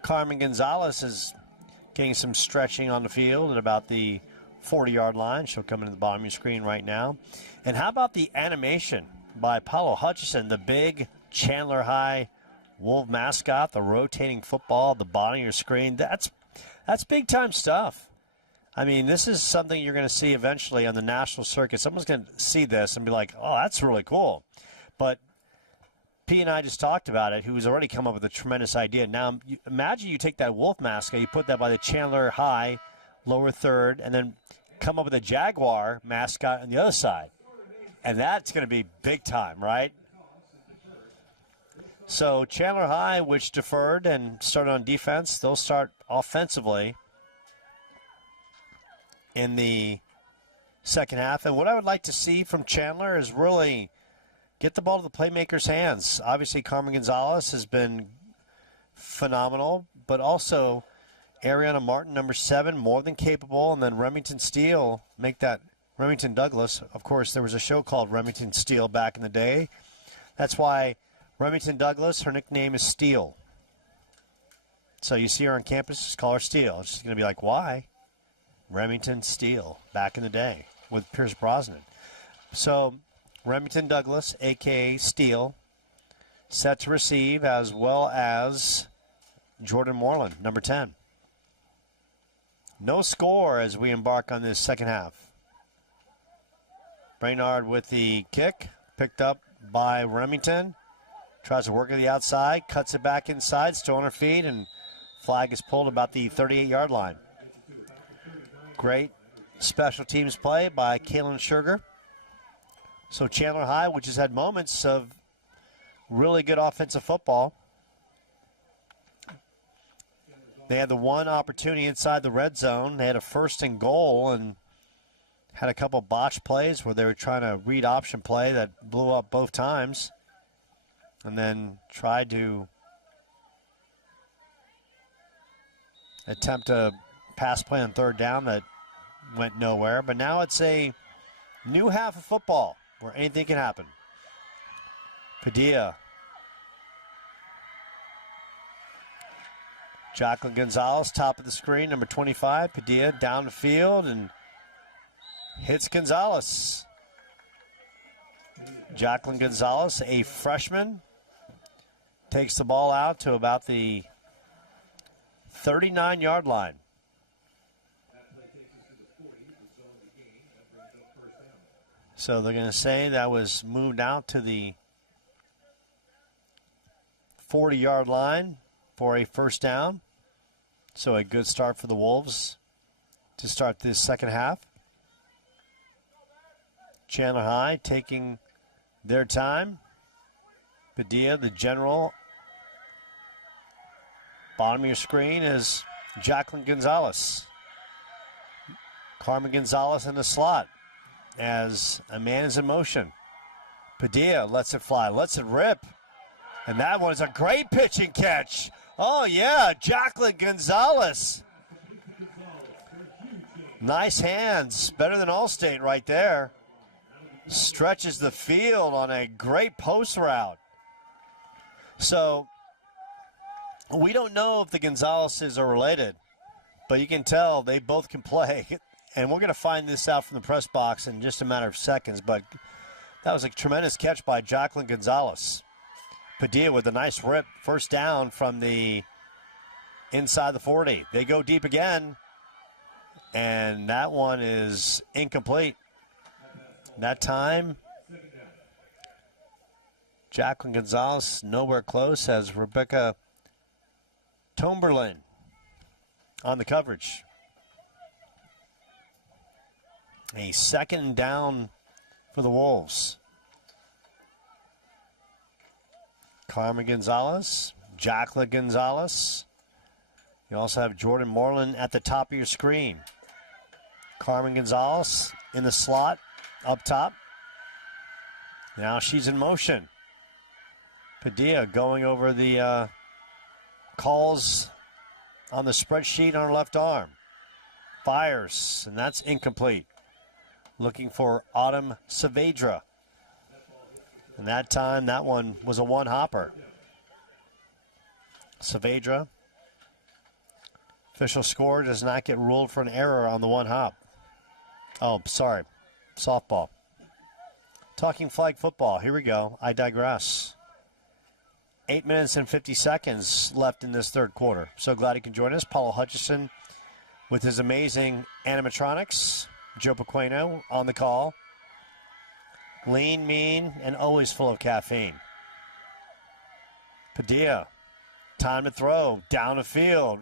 Carmen Gonzalez is getting some stretching on the field at about the 40-yard line. She'll come into the bottom of your screen right now. And how about the animation by Paulo Hutchison, the big Chandler High Wolf mascot, the rotating football at the bottom of your screen. That's big-time stuff. I mean, this is something you're going to see eventually on the national circuit. Someone's going to see this and be like, oh, that's really cool. But P and I just talked about it, who's already come up with a tremendous idea. Now, imagine you take that wolf mascot, you put that by the Chandler High, lower third, and then come up with a Jaguar mascot on the other side. And that's going to be big time, right? So Chandler High, which deferred and started on defense, they'll start offensively in the second half. And what I would like to see from Chandler is really get the ball to the playmakers' hands. Obviously, Carmen Gonzalez has been phenomenal, but also Ariana Martin, number 7, more than capable, and then Remington Steele, make that Remington Douglas. Of course, there was a show called Remington Steele back in the day. That's why Remington Douglas, her nickname is Steele. So you see her on campus, just call her Steele. She's going to be like, why? Remington Steele, back in the day with Pierce Brosnan. So Remington Douglas, a.k.a. Steele, set to receive, as well as Jordan Moreland, number 10. No score as we embark on this second half. Brainard with the kick, picked up by Remington. Tries to work at the outside, cuts it back inside, still on her feet, and flag is pulled about the 38-yard line. Great special teams play by Kaylin Sugar. So Chandler High, which has had moments of really good offensive football. They had the one opportunity inside the red zone. They had a 1st and goal and had a couple botched plays where they were trying to read option play that blew up both times. And then tried to attempt a pass play on 3rd down that went nowhere. But now it's a new half of football where anything can happen. Padilla. Jacqueline Gonzalez, top of the screen, number 25. Padilla down the field and hits Gonzalez. Jacqueline Gonzalez, a freshman, takes the ball out to about the 39-yard line. So they're going to say that was moved out to the 40-yard line for a 1st down. So a good start for the Wolves to start this second half. Chandler High taking their time. Padilla, the general. Bottom of your screen is Jacqueline Gonzalez. Carmen Gonzalez in the slot as a man is in motion. Padilla lets it fly, lets it rip. And that one is a great pitch and catch. Oh, yeah, Jacqueline Gonzalez. Nice hands. Better than Allstate right there. Stretches the field on a great post route. So we don't know if the Gonzalez's are related, but you can tell they both can play. And we're going to find this out from the press box in just a matter of seconds. But that was a tremendous catch by Jacqueline Gonzalez. Padilla with a nice rip. 1st down from the inside the 40. They go deep again. And that one is incomplete. That time, Jacqueline Gonzalez nowhere close as Rebecca Tomberlin on the coverage. A 2nd down for the Wolves. Carmen Gonzalez, Jacqueline Gonzalez. You also have Jordan Moreland at the top of your screen. Carmen Gonzalez in the slot up top. Now she's in motion. Padilla going over the calls on the spreadsheet on her left arm. Fires, and that's incomplete. Looking for Autumn Saavedra. And that time, that one was a one-hopper. Saavedra. Official score does not get ruled for an error on the one hop. Oh, sorry. Softball. Talking flag football. Here we go. I digress. 8 minutes and 50 seconds left in this third quarter. So glad you can join us. Paulo Hutchison with his amazing animatronics. Joe Pequeno on the call. Lean, mean, and always full of caffeine. Padilla. Time to throw. Down the field.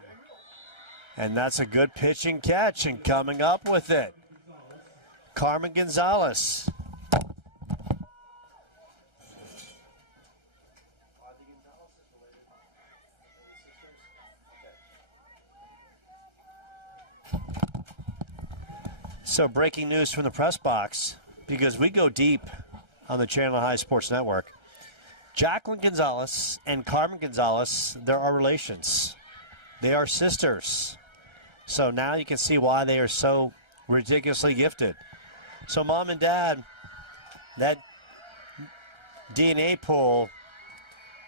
And that's a good pitch and catch. And coming up with it, Carmen Gonzalez. So breaking news from the press box, because we go deep on the Chandler High Sports Network. Jacqueline Gonzalez and Carmen Gonzalez, there are relations. They are sisters. So now you can see why they are so ridiculously gifted. So mom and dad, that DNA pool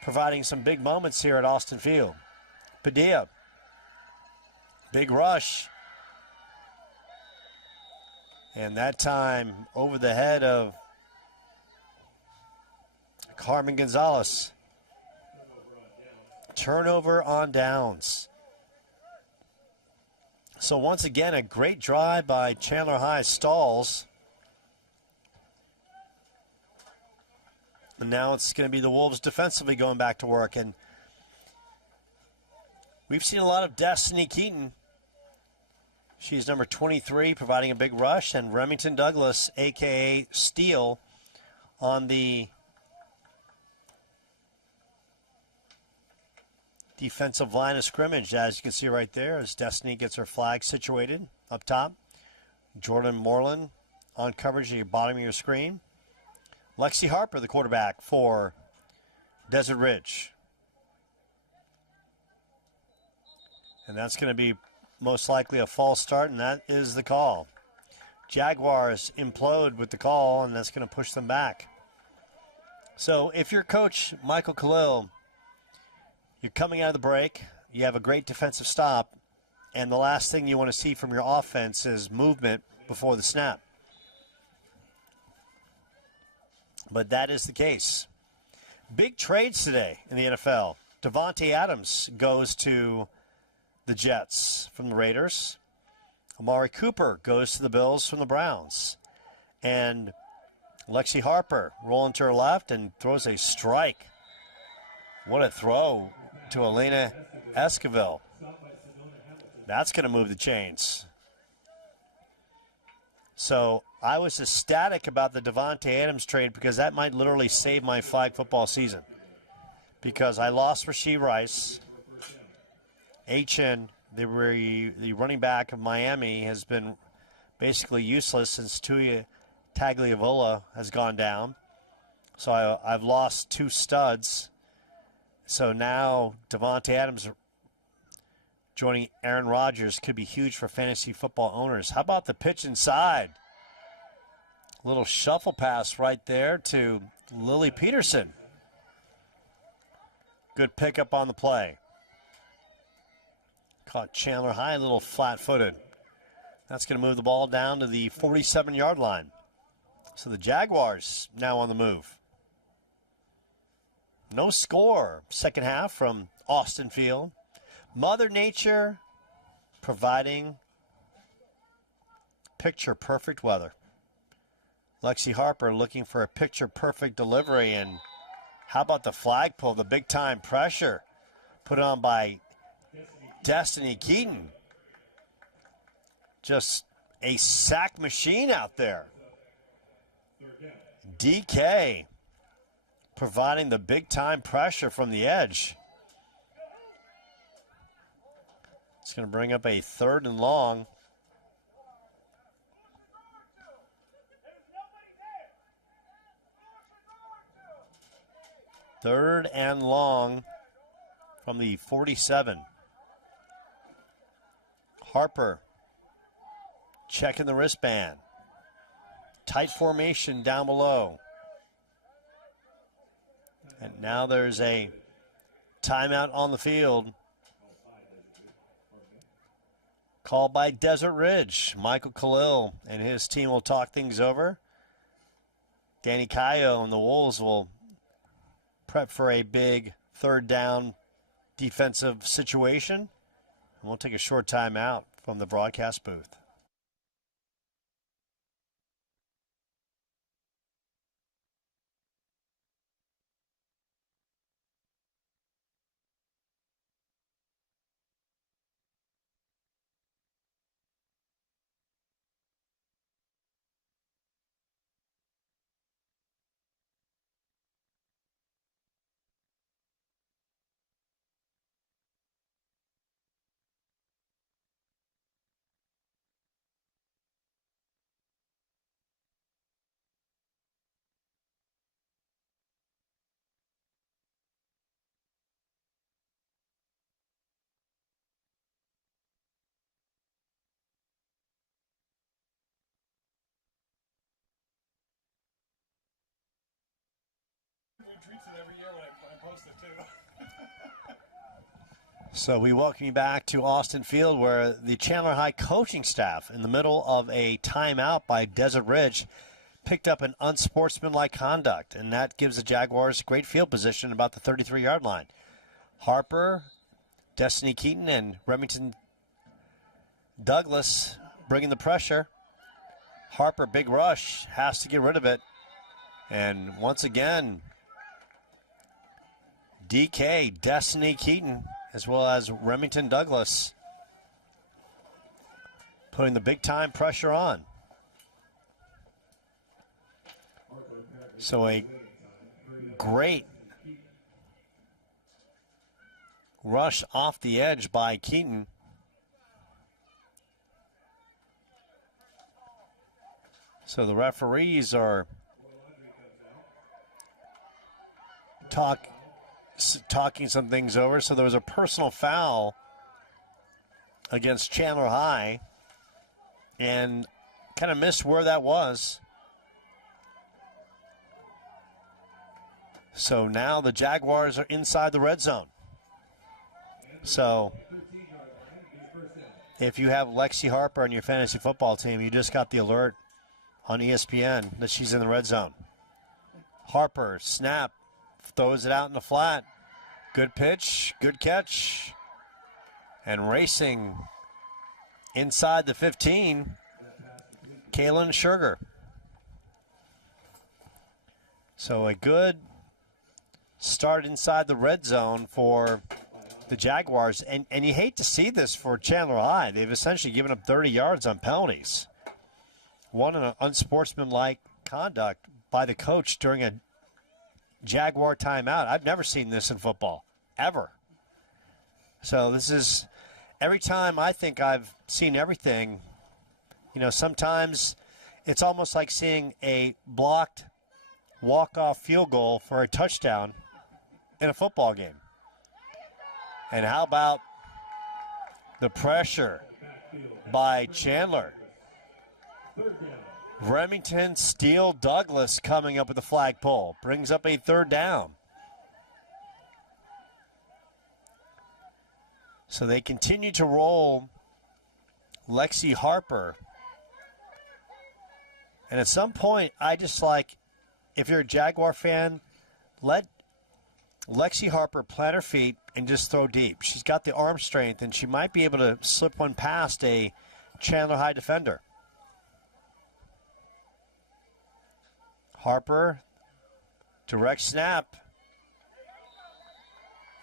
providing some big moments here at Austin Field. Padilla, big rush. And that time over the head of Carmen Gonzalez. Turnover on downs. So once again, a great drive by Chandler High stalls. And now it's going to be the Wolves defensively going back to work. And we've seen a lot of Destiny Keaton. She's number 23, providing a big rush. And Remington Douglas, a.k.a. Steele, on the defensive line of scrimmage, as you can see right there, as Destiny gets her flag situated up top. Jordan Moreland on coverage at the bottom of your screen. Lexi Harper, the quarterback for Desert Ridge. And that's going to be most likely a false start, and that is the call. Jaguars implode with the call, and that's going to push them back. So if you're Coach Michael Khalil, you're coming out of the break, you have a great defensive stop, and the last thing you want to see from your offense is movement before the snap. But that is the case. Big trades today in the NFL. Davante Adams goes to the Jets from the Raiders. Amari Cooper goes to the Bills from the Browns. And Lexi Harper rolling to her left and throws a strike. What a throw to Elena Esquivel. That's going to move the chains. So I was ecstatic about the Davante Adams trade because that might literally save my flag football season. Because I lost Rasheed Rice. H.N., the running back of Miami, has been basically useless since Tua Tagliavola has gone down. So I've lost two studs. So now Davante Adams joining Aaron Rodgers could be huge for fantasy football owners. How about the pitch inside? Little shuffle pass right there to Lily Peterson. Good pickup on the play. Caught Chandler High a little flat-footed. That's going to move the ball down to the 47-yard line. So the Jaguars now on the move. No score, second half from Austin Field. Mother Nature providing picture-perfect weather. Lexi Harper looking for a picture-perfect delivery. And how about the flagpole, the big-time pressure put on by Destiny Keaton. Just a sack machine out there. DK providing the big-time pressure from the edge. It's going to bring up a 3rd and long. Third and long from the 47. Harper checking the wristband. Tight formation down below. And now there's a timeout on the field. Called by Desert Ridge. Michael Khalil and his team will talk things over. Danny Cayo and the Wolves will prep for a big third down defensive situation. And we'll take a short timeout from the broadcast booth. So we welcome you back to Austin Field, where the Chandler High coaching staff, in the middle of a timeout by Desert Ridge, picked up an unsportsmanlike conduct, and that gives the Jaguars great field position about the 33-yard line. Harper, Destiny Keaton, and Remington Douglas bringing the pressure. Harper, big rush, has to get rid of it. And once again, DK, Destiny Keaton, as well as Remington Douglas, putting the big-time pressure on. So a great rush off the edge by Keaton. So the referees are talking some things over. So there was a personal foul against Chandler High, and kind of missed where that was. So now the Jaguars are inside the red zone. So if you have Lexi Harper on your fantasy football team, you just got the alert on ESPN that she's in the red zone. Harper, snap, throws it out in the flat. Good pitch, good catch. And racing inside the 15, Kaylin Sugar. So a good start inside the red zone for the Jaguars. And you hate to see this for Chandler High. They've essentially given up 30 yards on penalties. One, an unsportsmanlike conduct by the coach during a Jaguar timeout. I've never seen this in football, ever. So this is, every time I think I've seen everything, you know, sometimes it's almost like seeing a blocked walk-off field goal for a touchdown in a football game. And how about the pressure by Chandler? Remington Steele Douglas coming up with the flagpole. Brings up a third down. So they continue to roll Lexi Harper. And at some point, I just like, if you're a Jaguar fan, let Lexi Harper plant her feet and just throw deep. She's got the arm strength, and she might be able to slip one past a Chandler High defender. Harper, direct snap.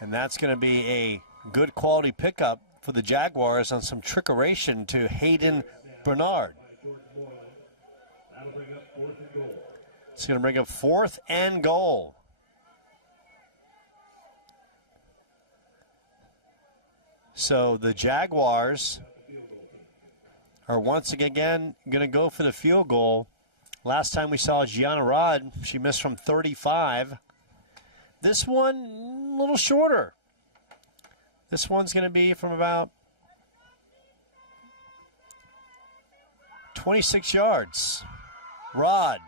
And that's going to be a good quality pickup for the Jaguars on some trickeration to Hayden Bernard. It's going to bring up 4th and goal. So the Jaguars are once again going to go for the field goal. Last time we saw Gianna Rod, she missed from 35. This one, a little shorter. This one's going to be from about 26 yards. Rod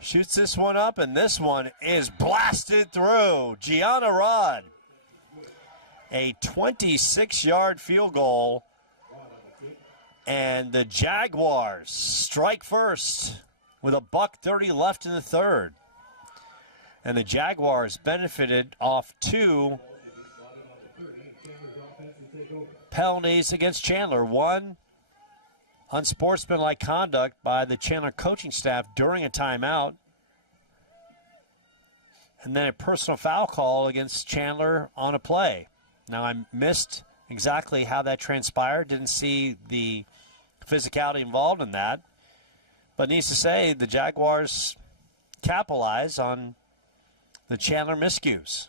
shoots this one up, and this one is blasted through. Gianna Rod A 26-yard field goal. And the Jaguars strike first with $1:30 left in the third. And the Jaguars benefited off 2 penalties against Chandler. One, unsportsmanlike conduct by the Chandler coaching staff during a timeout. And then a personal foul call against Chandler on a play. Now, I missed exactly how that transpired. Didn't see the physicality involved in that. But needs to say, the Jaguars capitalize on the Chandler miscues.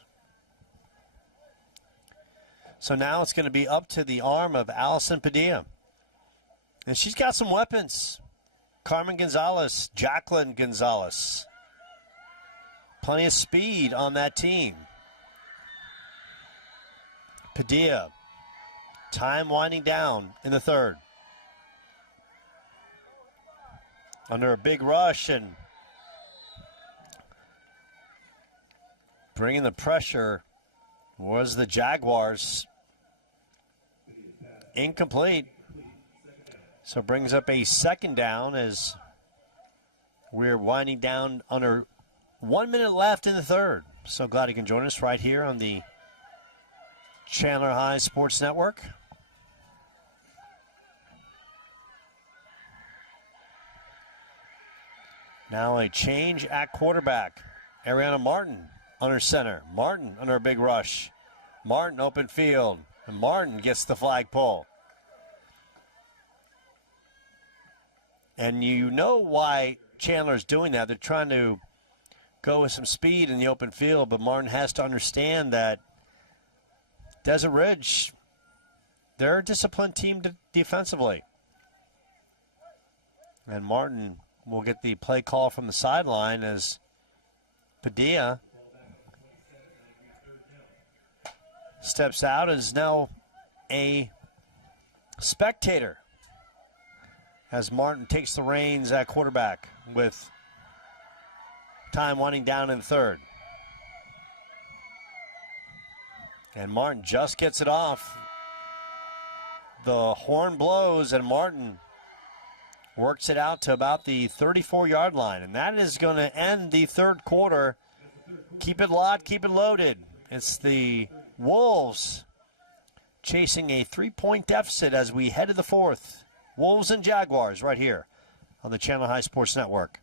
So now it's going to be up to the arm of Allison Padilla. And she's got some weapons. Carmen Gonzalez, Jacqueline Gonzalez. Plenty of speed on that team. Padilla. Time winding down in the third. Under a big rush and bringing the pressure was the Jaguars. Incomplete. So brings up a second down as we're winding down under 1 minute left in the third. So glad you can join us right here on the Chandler High Sports Network. Now a change at quarterback. Ariana Martin under center. Martin under a big rush. Martin open field. And Martin gets the flag pull. And you know why Chandler's doing that. They're trying to go with some speed in the open field, but Martin has to understand that Desert Ridge, they're a disciplined team defensively. And Martin will get the play call from the sideline as Padilla steps out as now a spectator as Martin takes the reins at quarterback with time winding down in the third. And Martin just gets it off. The horn blows and Martin works it out to about the 34-yard line. And that is going to end the third quarter. Keep it locked, keep it loaded. It's the Wolves chasing a 3-point deficit as we head to the fourth. Wolves and Jaguars right here on the Chandler High Sports Network.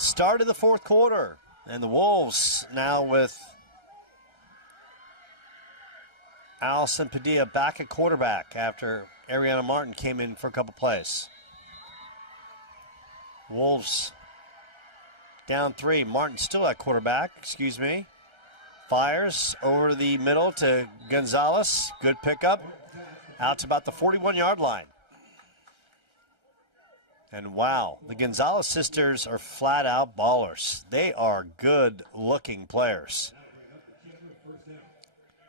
Start of the fourth quarter, and the Wolves now with Allison Padilla back at quarterback after Ariana Martin came in for a couple plays. Wolves down 3. Martin still at quarterback, Fires over the middle to Gonzalez. Good pickup. Out to about the 41-yard line. And wow, the Gonzalez sisters are flat out ballers. They are good looking players.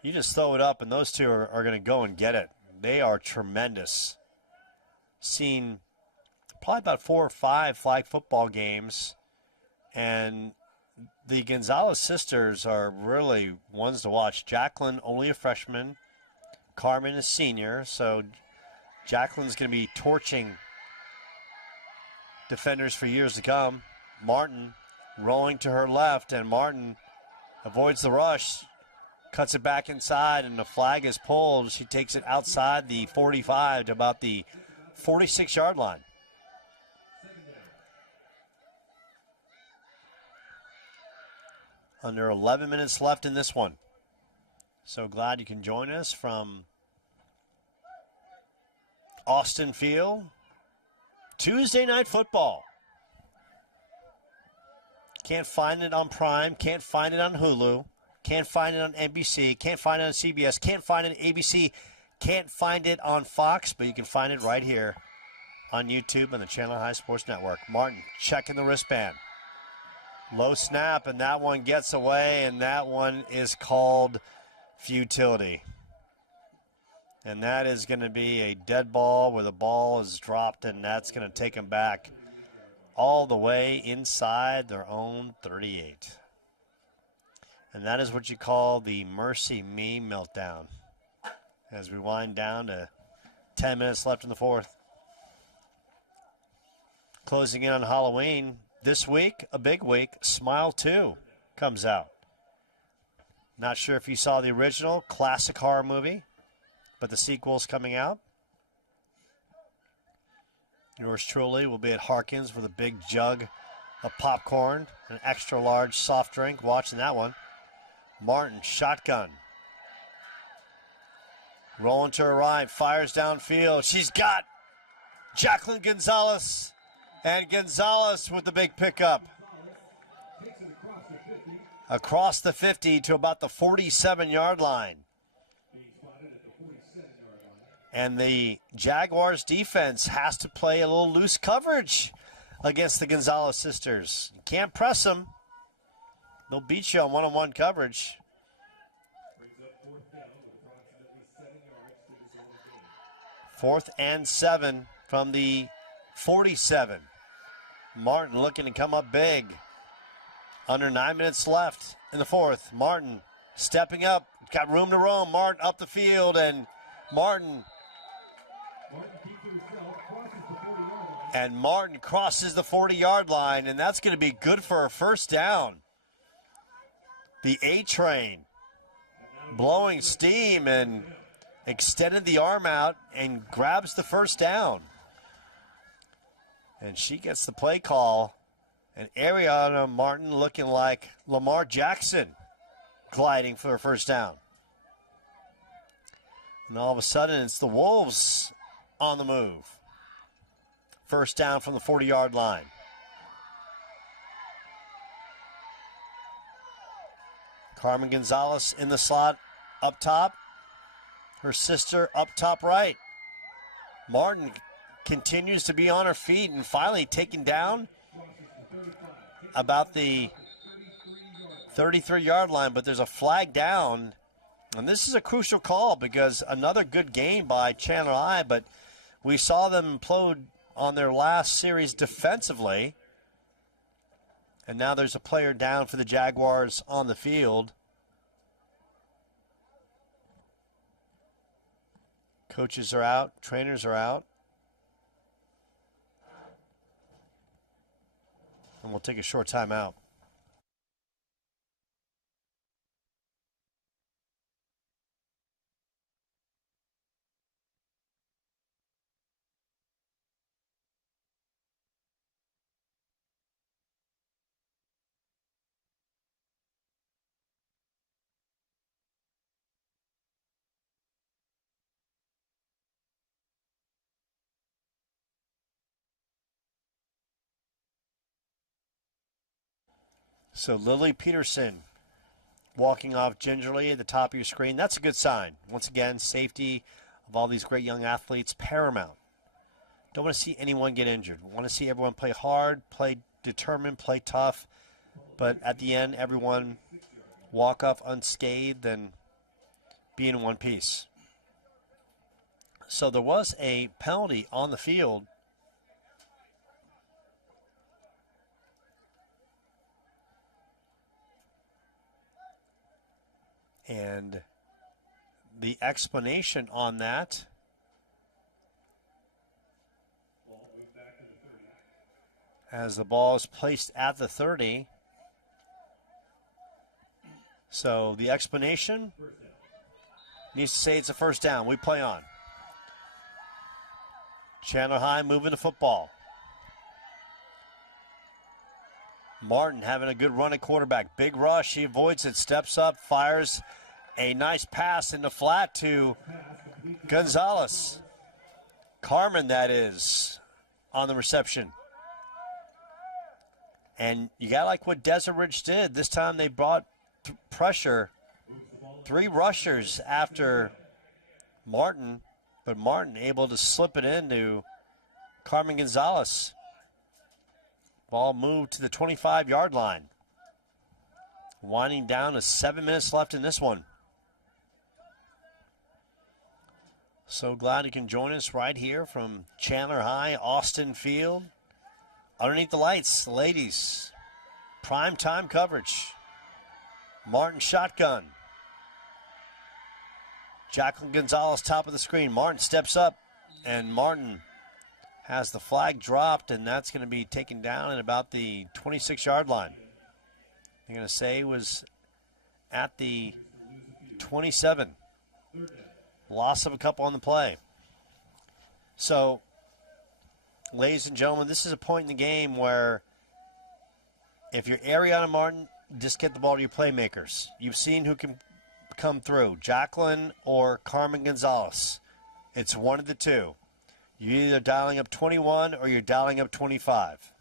You just throw it up and those two are going to go and get it. They are tremendous. Seen probably about 4 or 5 flag football games. And the Gonzalez sisters are really ones to watch. Jacqueline, only a freshman. Carmen is senior. So Jacqueline's going to be torching defenders for years to come. Martin rolling to her left, and Martin avoids the rush, cuts it back inside, and the flag is pulled. She takes it outside the 45 to about the 46-yard line. Under 11 minutes left in this one. So glad you can join us from Austin Field. Tuesday Night Football. Can't find it on Prime, can't find it on Hulu, can't find it on NBC, can't find it on CBS, can't find it on ABC, can't find it on Fox, but you can find it right here on YouTube on the Chandler High Sports Network. Martin checking the wristband. Low snap, and that one gets away, and that one is called futility. And that is going to be a dead ball where the ball is dropped, and that's going to take them back all the way inside their own 38. And that is what you call the mercy me meltdown as we wind down to 10 minutes left in the fourth. Closing in on Halloween this week, a big week, Smile 2 comes out. Not sure if you saw the original classic horror movie, but the sequel's coming out. Yours truly will be at Harkins with a big jug of popcorn, an extra large soft drink, watching that one. Martin, shotgun. Rolling to her right, fires downfield. She's got Jacqueline Gonzalez, and Gonzalez with the big pickup. Across the 50 to about the 47-yard line. And the Jaguars defense has to play a little loose coverage against the Gonzalez sisters. You can't press them. They'll beat you on one-on-one coverage. Fourth and 7 from the 47. Martin looking to come up big. Under 9 minutes left in the fourth. Martin stepping up. Got room to roam. Martin up the field, and Martin crosses the 40-yard line, and that's going to be good for a first down. The A-train blowing steam and extended the arm out and grabs the first down. And she gets the play call, and Ariana Martin looking like Lamar Jackson gliding for a first down. And all of a sudden, it's the Wolves on the move. First down from the 40-yard line. Carmen Gonzalez in the slot up top. Her sister up top right. Martin continues to be on her feet and finally taken down about the 33-yard line, but there's a flag down. And this is a crucial call because another good game by Chandler High, but we saw them implode on their last series defensively. And now there's a player down for the Jaguars on the field. Coaches are out, trainers are out. And we'll take a short timeout. So Lily Peterson walking off gingerly at the top of your screen. That's a good sign. Once again, safety of all these great young athletes, paramount. Don't want to see anyone get injured. Want to see everyone play hard, play determined, play tough. But at the end, everyone walk off unscathed and be in one piece. So there was a penalty on the field. And the explanation on that as the ball is placed at the 30. So the explanation needs to say it's a first down. We play on. Chandler High moving the football. Martin having a good run at quarterback. Big rush. He avoids it, steps up, fires a nice pass in the flat to Gonzalez. Carmen, that is, on the reception. And you got to like what Desert Ridge did. This time they brought pressure. 3 rushers after Martin, but Martin able to slip it into Carmen Gonzalez. Ball moved to the 25-yard line. Winding down to 7 minutes left in this one. So glad you can join us right here from Chandler High, Austin Field. Underneath the lights, ladies, prime time coverage. Martin shotgun. Jacqueline Gonzalez top of the screen. Martin steps up, and Martin has the flag dropped, and that's going to be taken down at about the 26-yard line. They're going to say it was at the 27. Loss of a couple on the play. So, ladies and gentlemen, this is a point in the game where if you're Ariana Martin, just get the ball to your playmakers. You've seen who can come through, Jacqueline or Carmen Gonzalez. It's one of the two. You're either dialing up 21 or you're dialing up 25.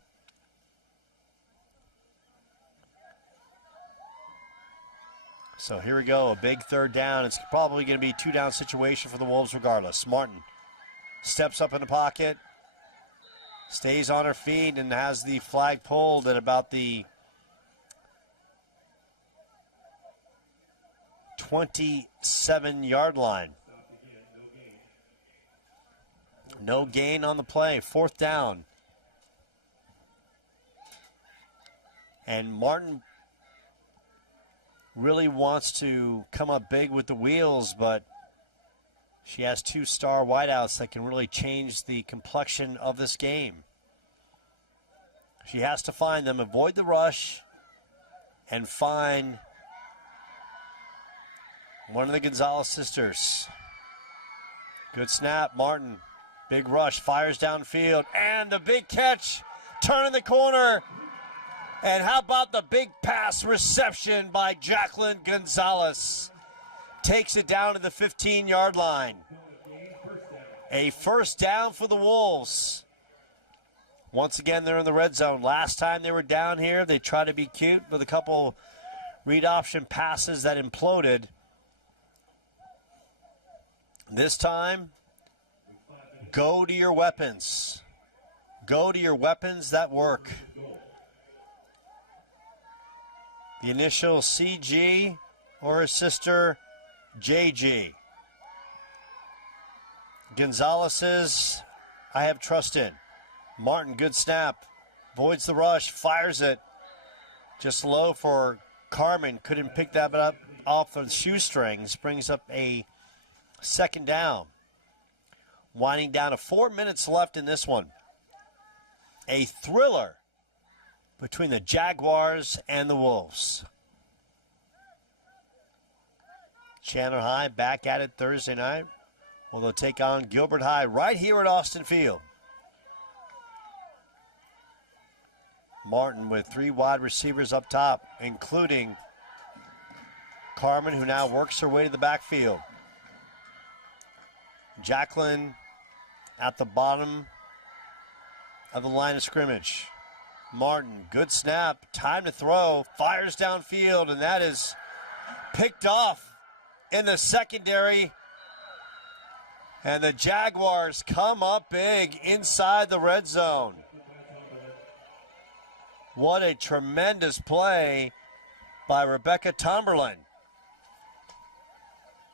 So here we go, a big third down. It's probably going to be a 2-down situation for the Wolves regardless. Martin steps up in the pocket, stays on her feet, and has the flag pulled at about the 27-yard line. No gain on the play. 4th down. And Martin really wants to come up big with the wheels, but she has 2 star wideouts that can really change the complexion of this game. She has to find them, avoid the rush, and find one of the Gonzalez sisters. Good snap, Martin. Big rush, fires downfield, and the big catch, turning the corner. And how about the big pass reception by Jacqueline Gonzalez? Takes it down to the 15-yard line. A first down for the Wolves. Once again, they're in the red zone. Last time they were down here, they tried to be cute with a couple read option passes that imploded. This time, go to your weapons. Go to your weapons that work. The initial CG or her sister JG. Gonzalez's I have trust in. Martin, good snap. Voids the rush, fires it. Just low for Carmen. Couldn't pick that up off the shoestrings. Brings up a 2nd down. Winding down to 4 minutes left in this one. A thriller between the Jaguars and the Wolves. Chandler High back at it Thursday night. Well, they'll take on Gilbert High right here at Austin Field. Martin with 3 wide receivers up top, including Carmen, who now works her way to the backfield. Jacqueline at the bottom of the line of scrimmage. Martin, good snap, time to throw, fires downfield, and that is picked off in the secondary. And the Jaguars come up big inside the red zone. What a tremendous play by Rebecca Tomberlin.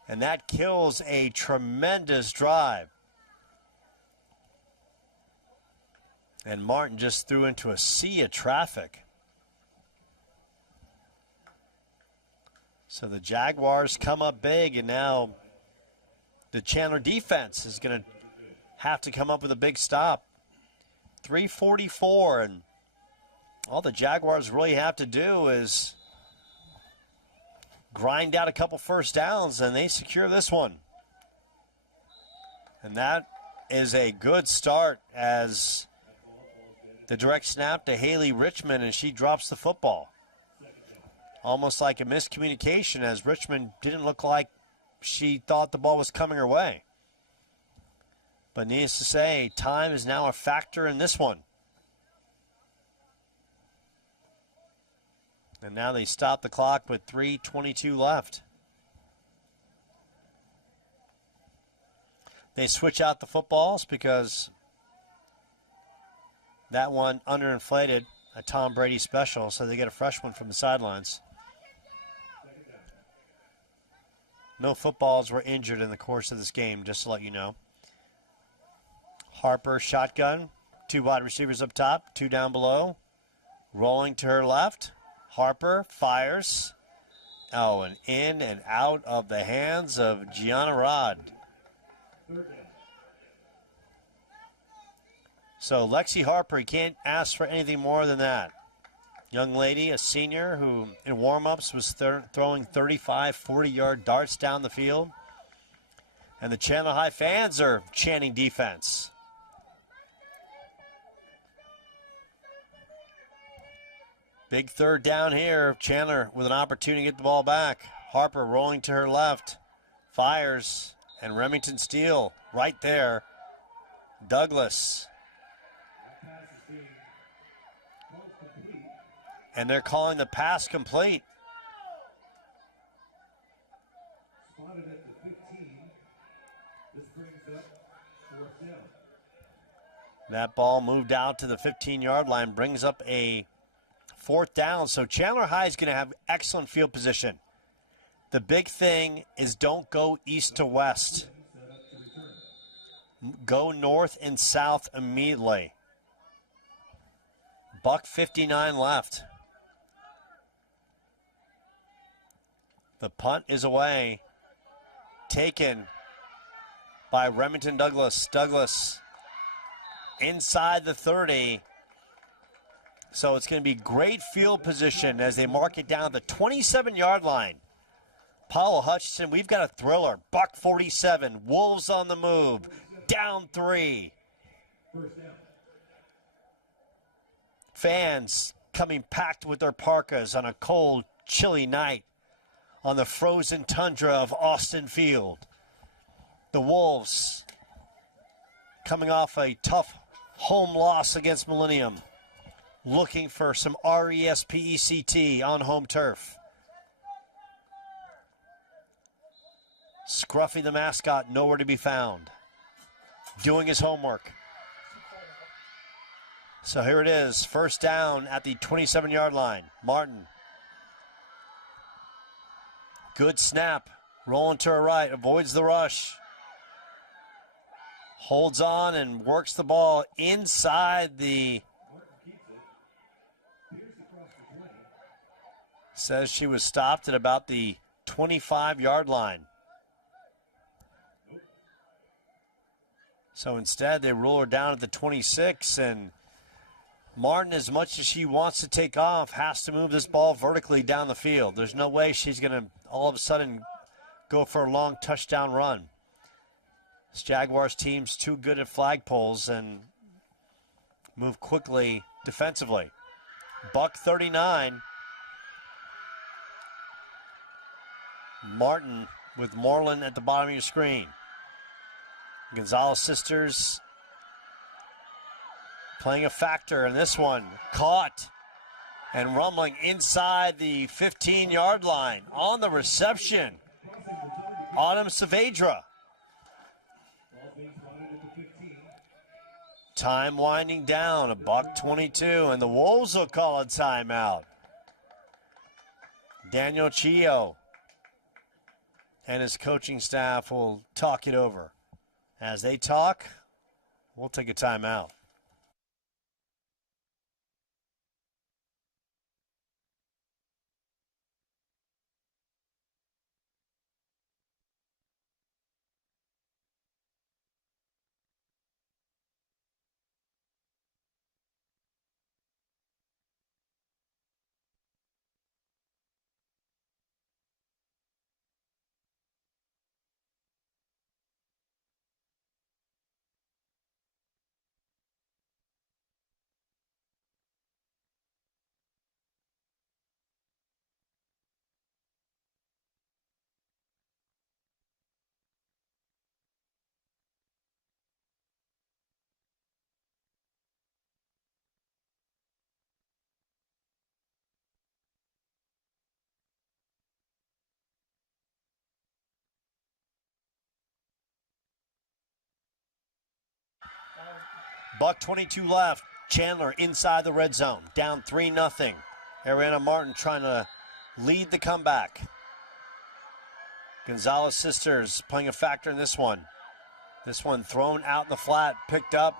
And that kills a tremendous drive. And Martin just threw into a sea of traffic. So the Jaguars come up big, and now the Chandler defense is going to have to come up with a big stop. 3:44, and All the Jaguars really have to do is grind out a couple first downs, and they secure this one. And that is a good start as the direct snap to Haley Richmond, and she drops the football. Almost like a miscommunication, as Richmond didn't look like she thought the ball was coming her way. But needless to say, time is now a factor in this one. And now they stop the clock with 3:22 left. They switch out the footballs because that one underinflated, a Tom Brady special, so they get a fresh one from the sidelines. No footballs were injured in the course of this game, just to let you know. Harper shotgun, 2 wide receivers up top, 2 down below. Rolling to her left. Harper fires. Oh, and in and out of the hands of Gianna Rod. So Lexi Harper, you can't ask for anything more than that. Young lady, a senior, who in warm-ups was throwing 35, 40-yard darts down the field. And the Chandler High fans are chanting defense. Big third down here. Chandler with an opportunity to get the ball back. Harper rolling to her left. Fires. And Remington Steele right there. Douglas. And they're calling the pass complete. Spotted at the 15. This brings up 4th down. That ball moved out to the 15-yard line, brings up a 4th down. So Chandler High is going to have excellent field position. The big thing is don't go east to west. Go north and south immediately. $1:59 left. The punt is away. Taken by Remington Douglas. Douglas inside the 30. So it's going to be great field position as they mark it down the 27-yard line. Paula Hutchinson, we've got a thriller. $1:47. Wolves on the move. Down 3. 1st down. Fans coming packed with their parkas on a cold, chilly night on the frozen tundra of Austin Field. The Wolves coming off a tough home loss against Millennium, looking for some RESPECT on home turf. Scruffy the mascot, nowhere to be found, doing his homework. So here it is, 1st down at the 27-yard line. Martin. Good snap, rolling to her right, avoids the rush. Holds on and works the ball inside the... Says she was stopped at about the 25-yard line. So instead, they rule her down at the 26, and Martin, as much as she wants to take off, has to move this ball vertically down the field. There's no way she's going to all of a sudden go for a long touchdown run. This Jaguars team's too good at flagpoles and move quickly defensively. $1:39. Martin with Moreland at the bottom of your screen. Gonzalez sisters playing a factor in this one. Caught and rumbling inside the 15-yard line. On the reception, Autumn Saavedra. Time winding down, $1:22, and the Wolves will call a timeout. Daniel Chio and his coaching staff will talk it over. As they talk, we'll take a timeout. Buck 22 left. Chandler inside the red zone. Down 3-0. Ariana Martin trying to lead the comeback. Gonzalez sisters playing a factor in this one. This one thrown out in the flat, picked up,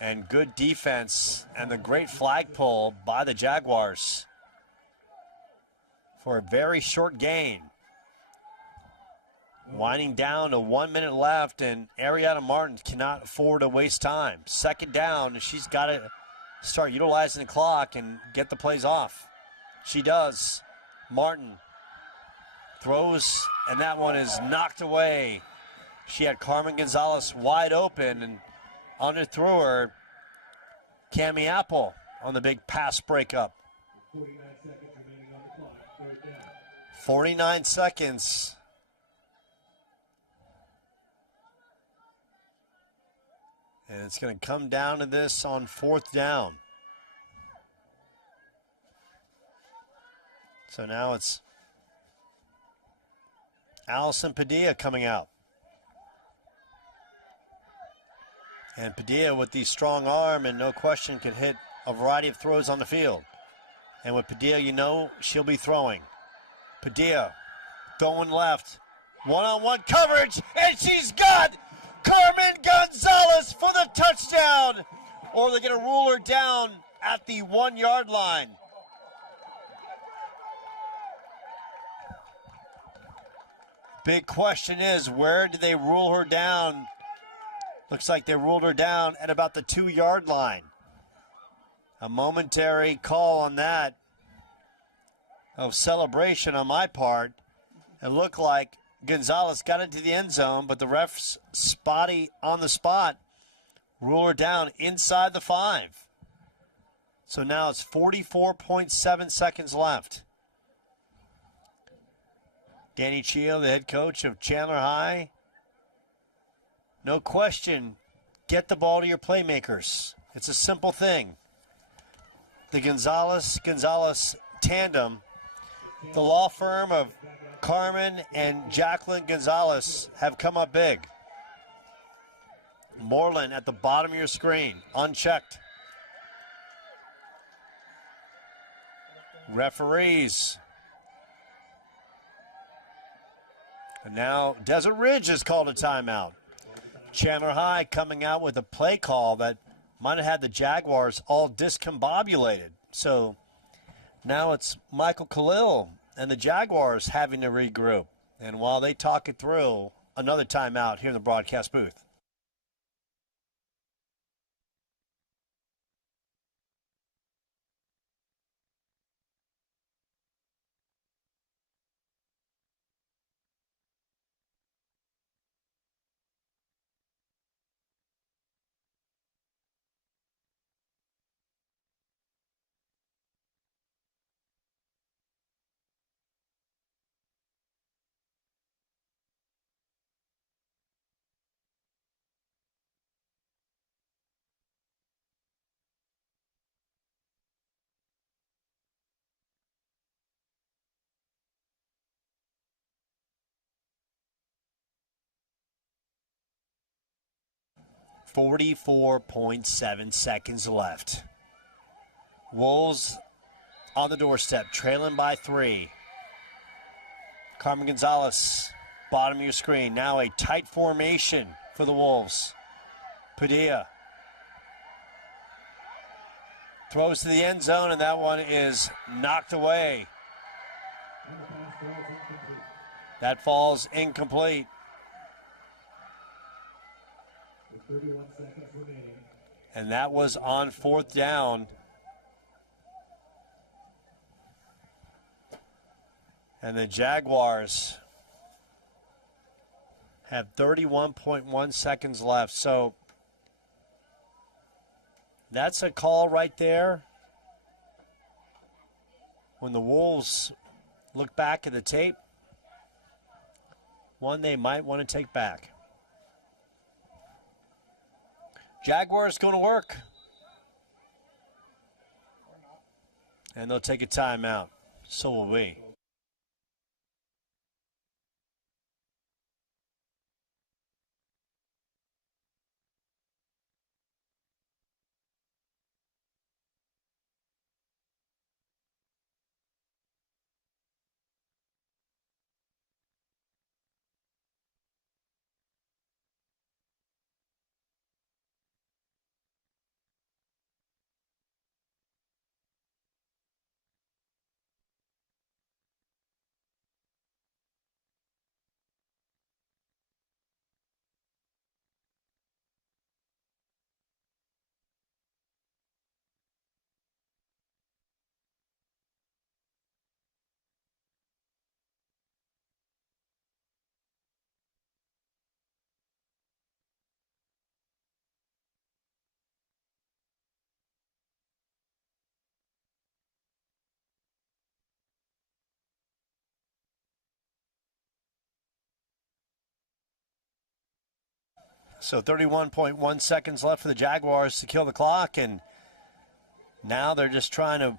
and good defense and the great flag pull by the Jaguars for a very short gain. Winding down to 1 minute left, and Ariana Martin cannot afford to waste time. Second down, she's got to start utilizing the clock and get the plays off. She does. Martin throws, and that one is knocked away. She had Carmen Gonzalez wide open, and underthrew her. Cami Apple on the big pass breakup. 49 seconds remaining on the clock. Third down. 49 seconds. And it's going to come down to this on fourth down. So now it's Allison Padilla coming out. And Padilla with the strong arm and no question could hit a variety of throws on the field. And with Padilla, you know she'll be throwing. Padilla throwing left. One-on-one coverage, and she's got Carmen Gonzalez for the touchdown. Or they're going to rule her down at the 1 yard line. Big question is, where do they rule her down? Looks like they ruled her down at about the 2 yard line. A momentary call on that of celebration on my part. It looked like Gonzalez got into the end zone, but the ref's spotty on the spot. Rule her down inside the 5. So now it's 44.7 seconds left. Danny Chio, the head coach of Chandler High. No question, get the ball to your playmakers. It's a simple thing. The Gonzalez tandem, the law firm of Carmen and Jacqueline Gonzalez have come up big. Moreland at the bottom of your screen, unchecked. Referees. And now Desert Ridge has called a timeout. Chandler High coming out with a play call that might have had the Jaguars all discombobulated. So now it's Michael Khalil and the Jaguars having to regroup. And while they talk it through, another timeout here in the broadcast booth. .7 seconds left. Wolves on the doorstep, trailing by 3. Carmen Gonzalez, bottom of your screen. Now a tight formation for the Wolves. Padilla throws to the end zone, and that one is knocked away. That falls incomplete. 31 seconds remaining. And that was on fourth down. And the Jaguars have 31.1 seconds left. So that's a call right there. When the Wolves look back at the tape, one they might want to take back. Jaguars going to work. And they'll take a timeout. So will we. So 31.1 seconds left for the Jaguars to kill the clock, and now they're just trying to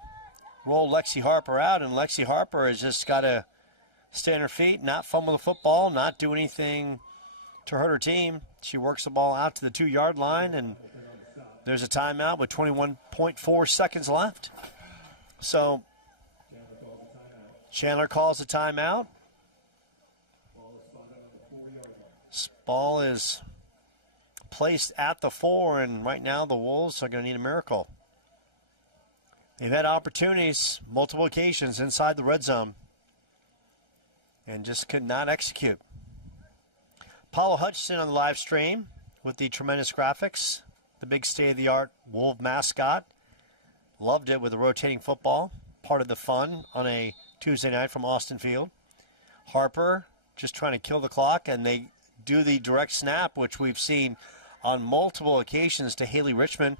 roll Lexi Harper out, and Lexi Harper has just got to stay on her feet, not fumble the football, not do anything to hurt her team. She works the ball out to the 2-yard line, and there's a timeout with 21.4 seconds left. So Chandler calls a timeout. Ball is placed at the 4, and right now the Wolves are going to need a miracle. They've had opportunities, multiple occasions inside the red zone, and just could not execute. Paulo Hutchinson on the live stream with the tremendous graphics, the big state-of-the-art Wolf mascot. Loved it with the rotating football, part of the fun on a Tuesday night from Austin Field. Harper just trying to kill the clock, and they do the direct snap, which we've seen on multiple occasions to Haley Richmond.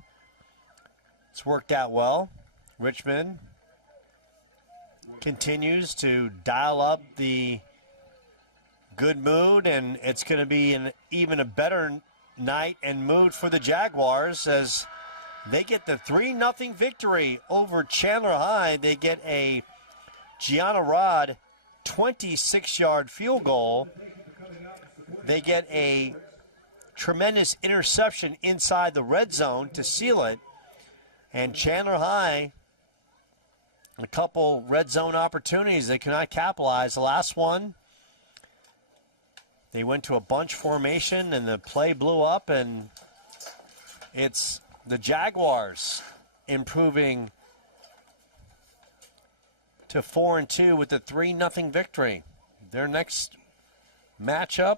It's worked out well. Richmond continues to dial up the good mood, and it's going to be even a better night and mood for the Jaguars as they get the 3-0 victory over Chandler High. They get a Gianna Rod 26-yard field goal. They get a tremendous interception inside the red zone to seal it. And Chandler High, a couple red zone opportunities they cannot capitalize. The last one, they went to a bunch formation and the play blew up, and it's the Jaguars improving to 4-2 with the 3-0 victory. Their next matchup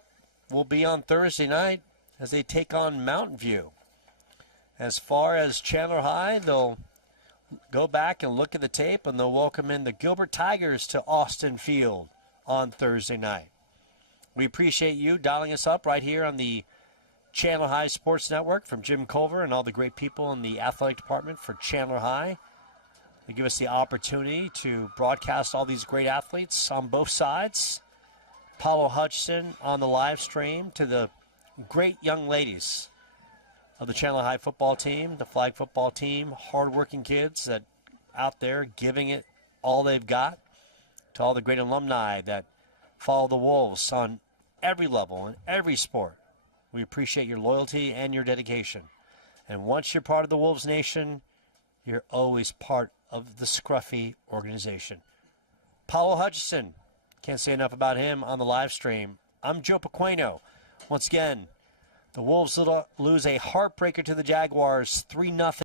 will be on Thursday night as they take on Mountain View. As far as Chandler High, they'll go back and look at the tape, and they'll welcome in the Gilbert Tigers to Austin Field on Thursday night. We appreciate you dialing us up right here on the Chandler High Sports Network from Jim Culver and all the great people in the athletic department for Chandler High. They give us the opportunity to broadcast all these great athletes on both sides. Paulo Hutchinson on the live stream to the great young ladies of the Chandler High football team, the flag football team, hardworking kids that out there giving it all they've got, to all the great alumni that follow the Wolves on every level in every sport. We appreciate your loyalty and your dedication. And once you're part of the Wolves Nation, you're always part of the Scruffy organization. Paulo Hutchinson, can't say enough about him on the live stream. I'm Joe Pequeno. Once again, the Wolves lose a heartbreaker to the Jaguars, 3-0.